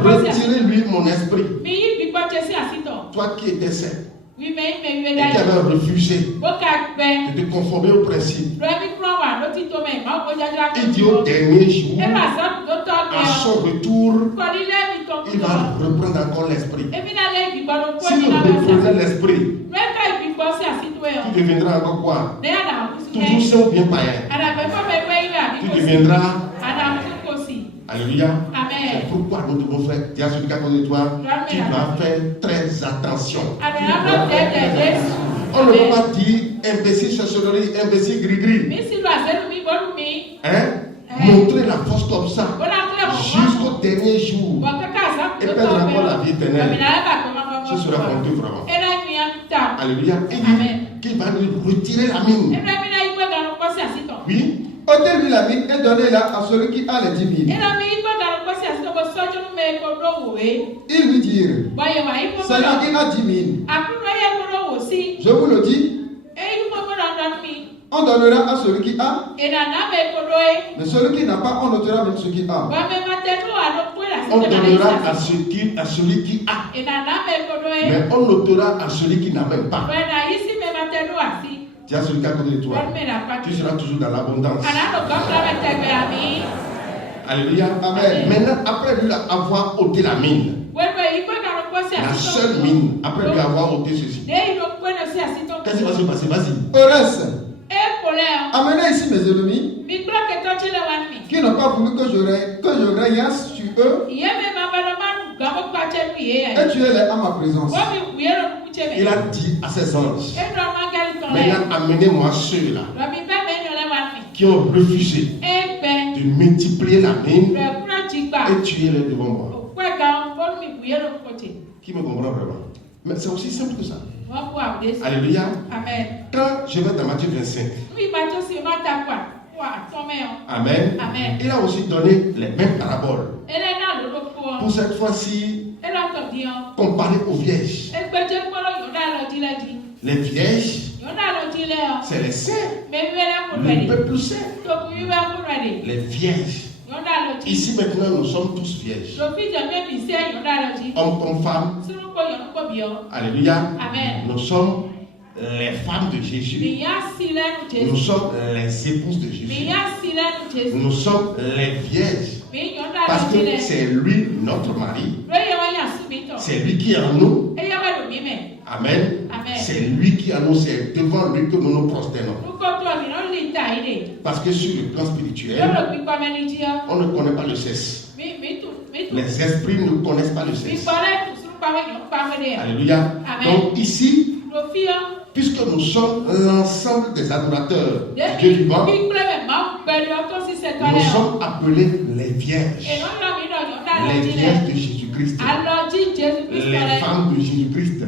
Retirez-lui mon esprit. Toi qui étais saint et qui avait refusé de te conformer au principe. Il dit au dernier jour, à son retour, il va reprendre encore l'esprit. Si vous reprenez l'esprit, tu deviendras encore quoi? Toujours saint ou bien païen. Tu deviendras. Alléluia. C'est pourquoi nous devons faire. Dis à celui qui est à côté de toi, tu vas faire très attention. On ne peut pas dire imbécile sorcellerie, imbécile gris-gris. Montrer la force comme ça jusqu'au dernier jour et perdre encore la vie éternelle. Ce sera pour Dieu vraiment. Alléluia. Il dit qu'il va lui retirer la mine. Oui. Ôtez-lui la mine et donnez-la à celui qui a les 10 000. Ils lui dirent, Seigneur, il a 10 000. Je vous le dis, on donnera à celui qui a, mais celui qui n'a pas, on ôtera même ce qui a. On donnera à celui qui a, mais on ôtera à celui qui n'a même pas. Tu as celui qui est à côté de toi. Tu seras toujours dans l'abondance. Alléluia. Amen. Maintenant, après lui avoir ôté la mine, la seule mine, après lui avoir ôté ceci, qu'est-ce qui va se passer? Vas-y. Oreste, amenez ici mes ennemis qui n'ont pas voulu que je règne sur eux et tuez-les à ma présence. Il a dit à ses anges, maintenant amenez-moi ceux-là qui ont refusé de multiplier la mine et tuer-les devant moi. Qui me comprend vraiment? Mais c'est aussi simple que ça. Alléluia. Amen. Quand je vais dans Matthieu 25, Amen. Amen. Il a aussi donné les mêmes paraboles. Pour cette fois-ci, comparé aux vierges. Les vierges, c'est les saints, le peuple saint. Les vierges. Ici maintenant, nous sommes tous vierges. Hommes comme femmes. Alléluia. Amen. Nous sommes les femmes de Jésus. Nous sommes les épouses de Jésus. Nous sommes les vierges. Parce que c'est lui notre mari. C'est lui qui est en nous. Amen. C'est lui qui est en nous. C'est devant lui que nous nous prosternons. Parce que sur le plan spirituel, on ne connaît pas le sexe. Les esprits ne connaissent pas le sexe. Alléluia. Donc ici, puisque nous sommes l'ensemble des adorateurs de Dieu vivant, nous sommes appelés les vierges. Les vierges de Jésus-Christ. Les femmes de Jésus-Christ.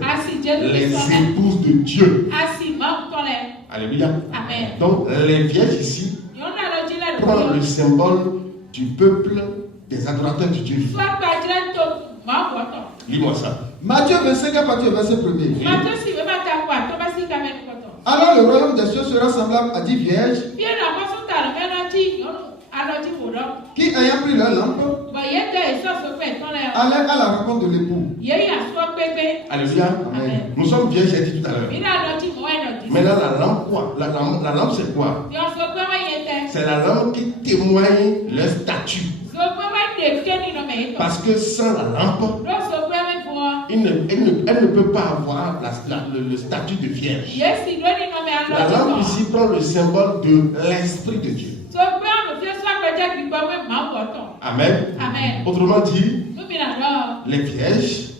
Les épouses de Dieu. Alléluia. Amen. Donc les vierges ici prennent le symbole du peuple des adorateurs de Dieu vivant. Lis-moi ça. Matthieu 25 à partir du verset 1er. Alors le royaume des cieux sera semblable à 10 vierges qui, ayant pris leur lampe, allaient à la rencontre de l'époux. Alléluia. Amen. Nous sommes vierges, j'ai dit tout à l'heure. Maintenant, la lampe quoi? La lampe c'est quoi? C'est la lampe qui témoigne leur statut. Parce que sans la lampe, elle ne peut pas avoir le statut de vierge. La lampe ici prend le symbole de l'Esprit de Dieu. Amen. Amen. Autrement dit, les vierges,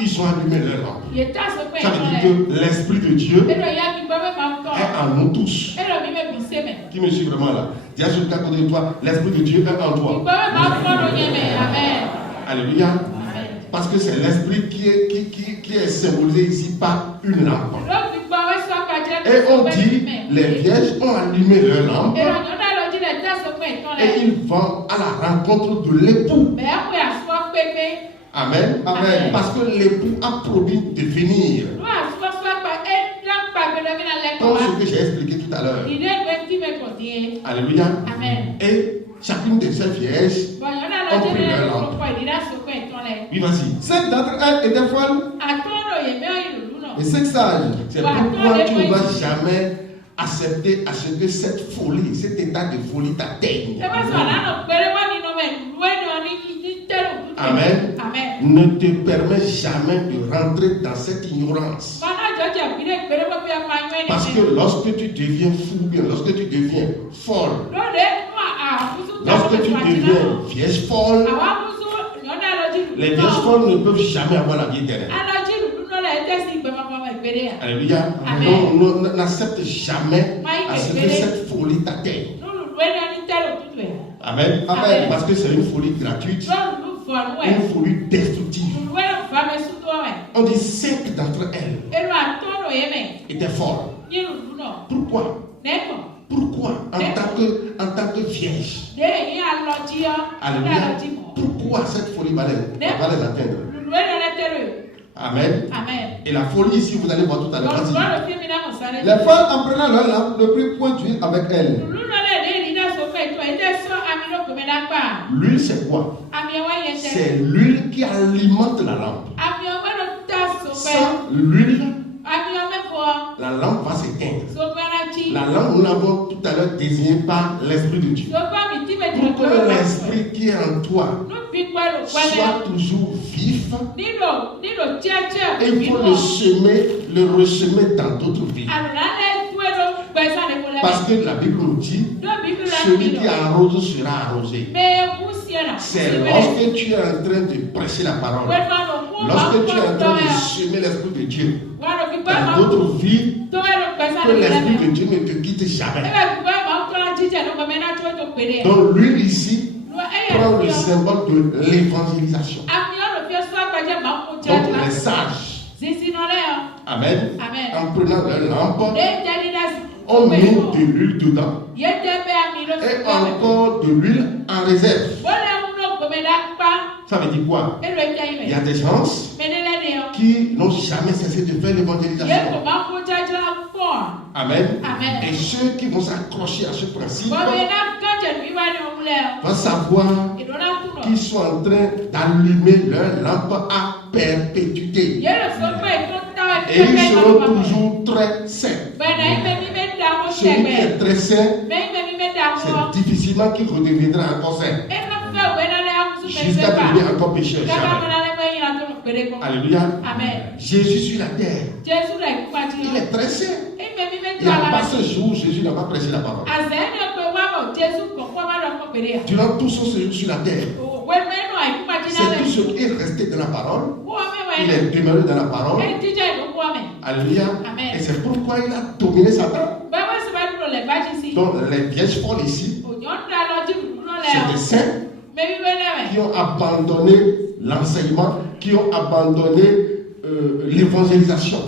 ils ont allumé leur lampe. Ça veut dire que l'Esprit de Dieu est en nous tous. Qui me suit vraiment là? Dis à celui qui est à côté de toi, l'Esprit de Dieu est en toi. Alléluia. Parce que c'est l'Esprit qui est symbolisé ici par une lampe. Et on dit, les vierges ont allumé leur lampe et ils vont à la rencontre de l'époux. Amen. Amen. Parce que l'époux a promis de venir. Comme ce que j'ai expliqué tout à l'heure. Alléluia. Amen. Et chacune de ces vierges ont pris leur lampe. Oui, vas-y. 5 d'entre elles étaient folles et 5 sages. C'est pourquoi tu ne vas jamais accepter à ce que cette folie, cet état de folie t'atteigne. Amen. Ne te permets jamais de rentrer dans cette ignorance. Parce que lorsque tu deviens fou, bien, lorsque tu deviens folle, lorsque tu deviens vierge folle, les vierges folles ne peuvent jamais avoir la vie éternelle. Alléluia. On n'accepte jamais à ce que cette folie t'atteigne. Amen. Amen. Parce que c'est une folie gratuite, une folie destructive. On dit 5 d'entre elles étaient folles. Pourquoi? Pourquoi en tant que vierge? Alléluia. Pourquoi cette folie va les atteindre? Amen. Et la folie ici, vous allez voir tout à l'heure. Les folles, en prenant leur lampe, ne prirent point d'huile avec elles. L'huile, c'est quoi? C'est l'huile qui alimente la lampe. Sans l'huile, la lampe va s'éteindre. La lampe, nous l'avons tout à l'heure désignée par l'Esprit de Dieu. Pour que l'Esprit qui est en toi soit toujours vif, et il faut le ressemer dans d'autres vies. Parce que la Bible nous dit, celui qui arrose sera arrosé. C'est lorsque tu es en train de prêcher la parole, lorsque tu es en train de semer l'Esprit de Dieu dans d'autres vies, que l'Esprit de Dieu ne te quitte jamais. Donc l'huile ici prend le symbole de l'évangélisation. Donc les sages, amen, en prenant leur lampe, on met de l'huile dedans ait encore de l'huile en réserve. Ça veut dire quoi? Il y a des gens qui n'ont jamais cessé de faire l'évangélisation. Amen. Et ceux qui vont s'accrocher à ce principe vont savoir qu'ils sont en train d'allumer leur lampe à perpétuité. Et ils seront toujours très sains. Celui qui est très sain, c'est difficilement qu'il redeviendra encore sain. Jusqu'à devenir encore pécheur. Alléluia. Jésus sur la terre, il est très sain. Il n'y a pas ce jour où Jésus n'a pas prêché la parole. Durant tout son séjour sur la terre, c'est tout ce qui est resté dans la parole. Il est demeuré dans la parole. Alléluia. Et c'est pourquoi il a dominé Satan. Donc les vierges folles ici, c'est des saints qui ont abandonné l'enseignement, qui ont abandonné l'évangélisation.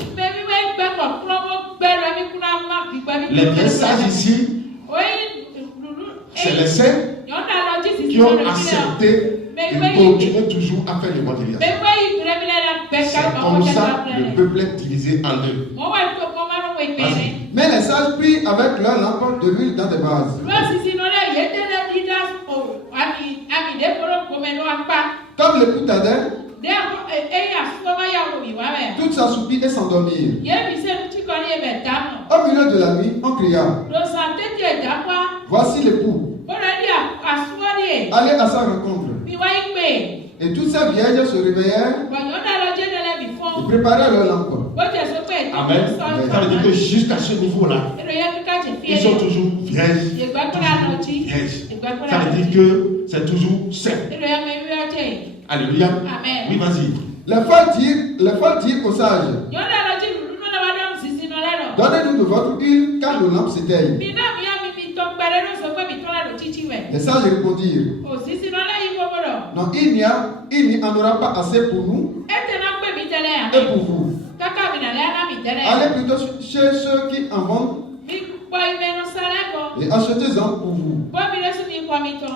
Les bien sages ici, c'est les saints qui ont accepté de continuer toujours à faire l'évangélisation. C'est comme ça le peuple est divisé en deux. Mais les sages prient avec leur lampe de l'huile dans des vases. Comme l'époux d'Adam, toutes s'assoupirent et s'endormirent. Au milieu de la nuit, on cria: voici l'époux, allez à sa rencontre. Et toutes ces vierges se réveillèrent et préparèrent leur lampe. Amen. Ça veut dire que jusqu'à ce niveau-là, ils sont toujours vierges. Ça veut dire que c'est toujours sain. Alléluia. Oui, vas-y. Les folles dirent aux sages: donnez-nous de votre huile car nos lampes s'éteignent. Les sages répondirent: non, il n'y en aura pas assez pour nous et pour vous. Allez plutôt chez ceux qui en vendent et achetez-en pour vous.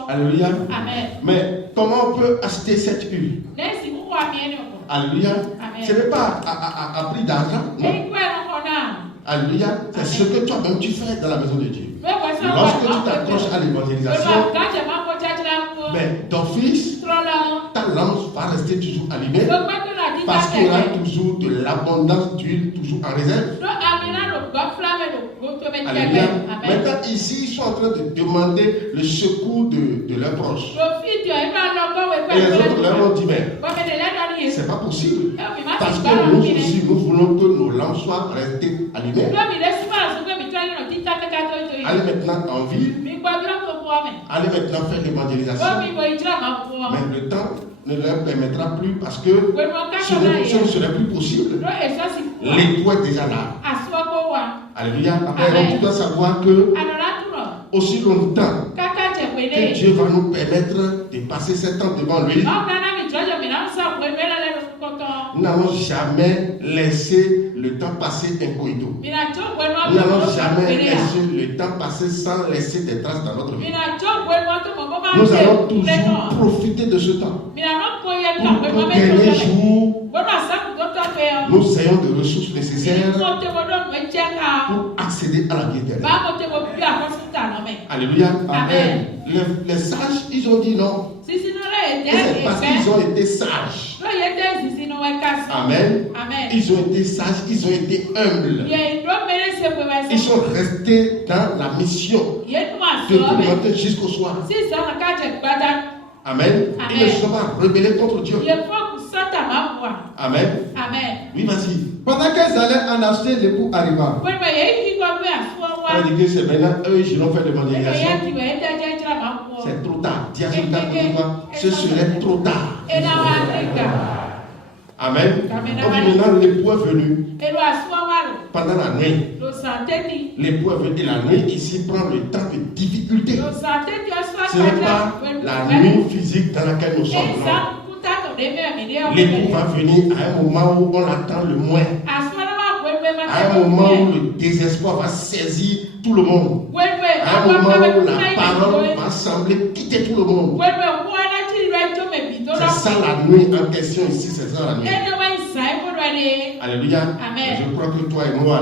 Alléluia. Mais comment on peut acheter cette huile? Alléluia. Ce n'est pas à prix d'argent. Alléluia. C'est ce que toi-même tu fais dans la maison de Dieu. Lorsque tu t'accroches à l'évangélisation, mais d'office, ta lampe va rester toujours allumée parce qu'il y aura toujours de l'abondance d'huile toujours en réserve. Alléluia. Maintenant, ici, ils sont en train de demander le secours de leurs proches. Et les autres leur ont dit: mais c'est pas possible. Parce que nous aussi, nous voulons que nos lampes soient restées allumées. Allez maintenant en ville. Allez maintenant faire l'évangélisation. Mais le temps ne leur permettra plus parce que ce ne serait plus possible. L'époux est déjà là. Alléluia. Alors tu dois savoir que aussi longtemps que Dieu va nous permettre de passer 7 ans devant lui, nous n'allons jamais laisser le temps passer incognito. Nous n'allons jamais laisser le temps passer sans laisser des traces dans notre vie. Nous allons toujours profiter de ce temps. Pour qu'au dernier jour, nous ayons des ressources nécessaires pour accéder à la vie éternelle. Alléluia. Amen. Les sages, ils ont dit non. C'est parce qu'ils ont été sages. Amen. Ils ont été sages, ils ont été humbles. Ils sont restés dans la mission de monter jusqu'au soir. Amen. Ils ne sont pas rebellés contre Dieu. Amen. Oui, vas-y. Pendant qu'elles allaient en acheter, l'époux arriva. On dit que c'est maintenant eux qui vont faire l'évangélisation. C'est trop tard. Dis à celui qui a ce serait trop tard. Amen. Donc maintenant l'époux est venu pendant la nuit. L'époux est venu et la nuit ici prend le temps de difficulté. Ce n'est pas la nuit physique dans laquelle nous sommes. L'époux va venir à un moment où on l'attend le moins. À un moment où le désespoir va saisir tout le monde. À un moment où la parole va sembler quitter tout le monde. C'est ça la nuit en question ici, c'est ça la nuit. Alléluia. Amen. Je crois que toi et moi,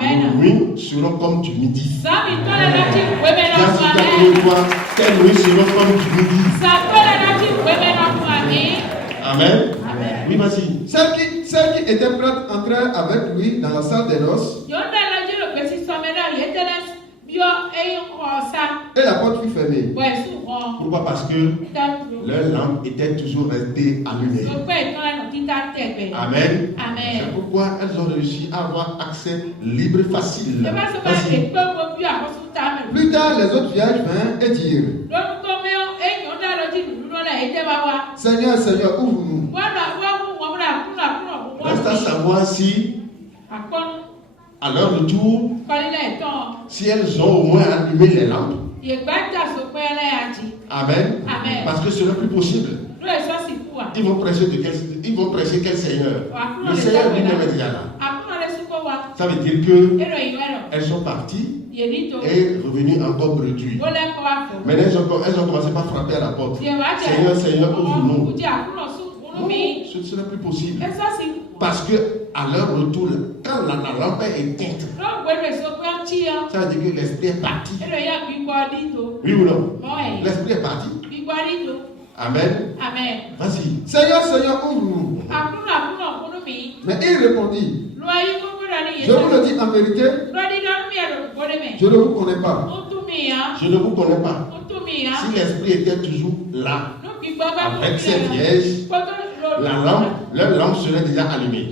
nos nuits seront comme du midi. Tes nuits seront comme du midi. Amen. Oui, vas-y. Celle qui était prête entrer avec lui dans la salle des noces. Et la porte fut fermée. Pourquoi? Parce que leur lampe était toujours restée allumée. Amen. C'est pourquoi elles ont réussi à avoir accès libre et facile. Plus tard, les autres vierges vinrent et dirent: Seigneur, Seigneur, ouvre-nous. Reste à savoir si, à leur retour, si elles ont au moins allumé les lampes. Amen. Parce que ce n'est plus possible. Ils vont prêcher quel Seigneur? Le Seigneur lui-même est déjà là. Ça veut dire que elles sont parties et revenues encore bredouilles. Maintenant, elles ont commencé par frapper à la porte. Seigneur, Seigneur, ouvre-nous. Non, ce n'est plus possible. Parce que à leur retour, quand la lampe est éteinte, ça veut dire que l'esprit est parti. Oui ou non? L'esprit est parti. Amen. Vas-y. Seigneur, Seigneur, ouvre-nous. Mais il répondit: Je vous le dis en vérité, je ne vous connais pas. Je ne vous connais pas. Si l'esprit était toujours là, avec ces vierges, leur lampe serait déjà allumée.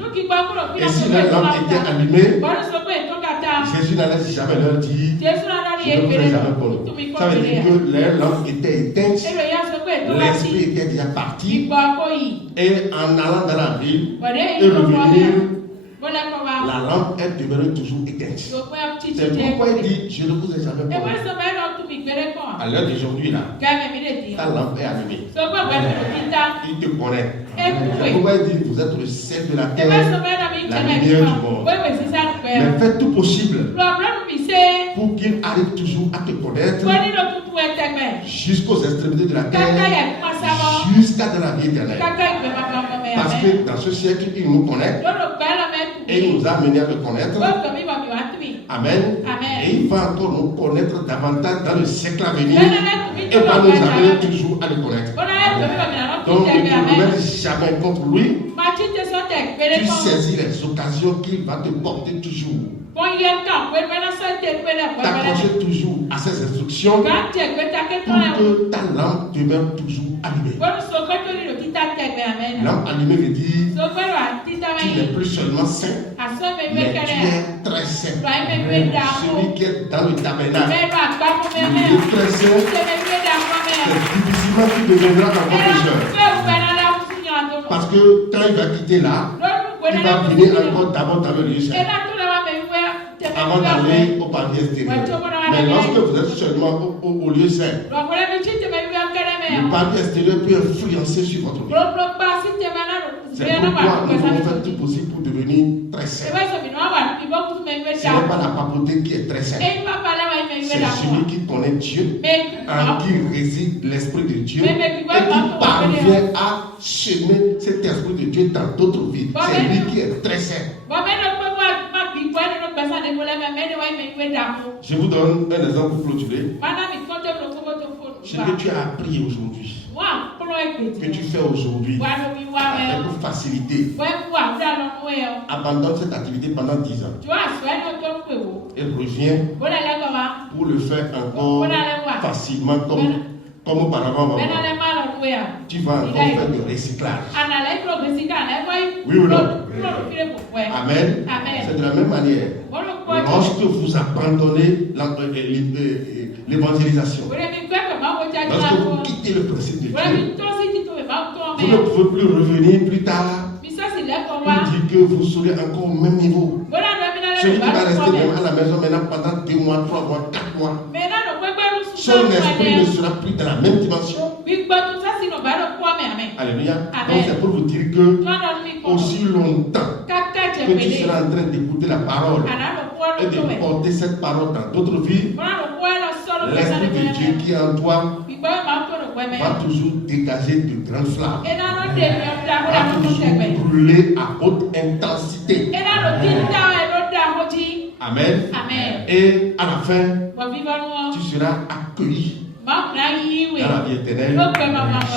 Et si leur lampe était allumée, Jésus n'allait jamais leur dire: Je ne vous ai jamais connu. Ça veut dire que leur lampe était éteinte, l'esprit était déjà parti, et en allant dans la ville et revenir, la lampe est devenue toujours éteinte. C'est pourquoi il dit: Je ne vous ai jamais connu. À l'heure d'aujourd'hui, là, ta lampe est allumée. Il te connaît. C'est pourquoi il dit: Vous êtes le sel de la terre, la lumière du monde. Mais faites tout possible pour qu'il arrive toujours à te connaître jusqu'aux extrémités de la terre, jusqu'à de la vie éternelle. Parce que dans ce siècle, il nous connaît et il nous a amené à le connaître. Amen. Et il va encore nous connaître davantage dans le siècle à venir et va nous amener toujours à le connaître. Donc ne te remets jamais contre lui. Tu saisis les occasions qu'il va te porter toujours. T'accrocher toujours à ses instructions pour que ta lampe demeure toujours allumée. Lampe allumée veut dire tu n'es plus seulement saint, mais tu es très saint. Celui qui est dans le tabernacle, il est très saint. C'est difficilement qu'il deviendra encore pécheur. Parce que quand il va quitter là, il va venir encore d'abord dans le lieu saint avant d'aller au palier extérieur. Mais lorsque vous êtes seulement au lieu saint, le palier extérieur peut influencer sur votre vie. C'est pourquoi nous devons faire tout possible pour devenir très saint. Ce n'est pas la papauté qui est très sainte. C'est celui qui connaît Dieu, en qui réside l'Esprit de Dieu, et qui parvient à semer cet Esprit de Dieu dans d'autres vies. C'est lui qui est très saint. Je vous donne un exemple pour clôturer. Ce que tu as appris aujourd'hui, que tu fais aujourd'hui avec facilité, abandonne cette activité pendant 10 ans et reviens pour le faire encore facilement comme auparavant. Tu vas encore faire du recyclage. Oui ou non? Amen. C'est de la même manière. Lorsque vous abandonnez l'évangélisation, lorsque vous quittez le principe de Dieu, vous ne pouvez plus revenir plus tard pour dire que vous serez encore au même niveau. Celui qui va rester même à la maison maintenant pendant 2 mois, 3 mois, 4 mois, son esprit ne sera plus dans la même dimension. Alléluia. Donc c'est pour vous dire que aussi longtemps que tu seras en train d'écouter la parole et de porter cette parole dans d'autres vies, l'Esprit de Dieu qui est en toi va toujours dégager de grandes flammes, va toujours brûler à haute intensité. Amen. Et à la fin, tu seras accueilli dans la vie éternelle.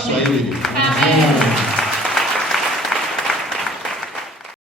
Soyez bénis. Amen.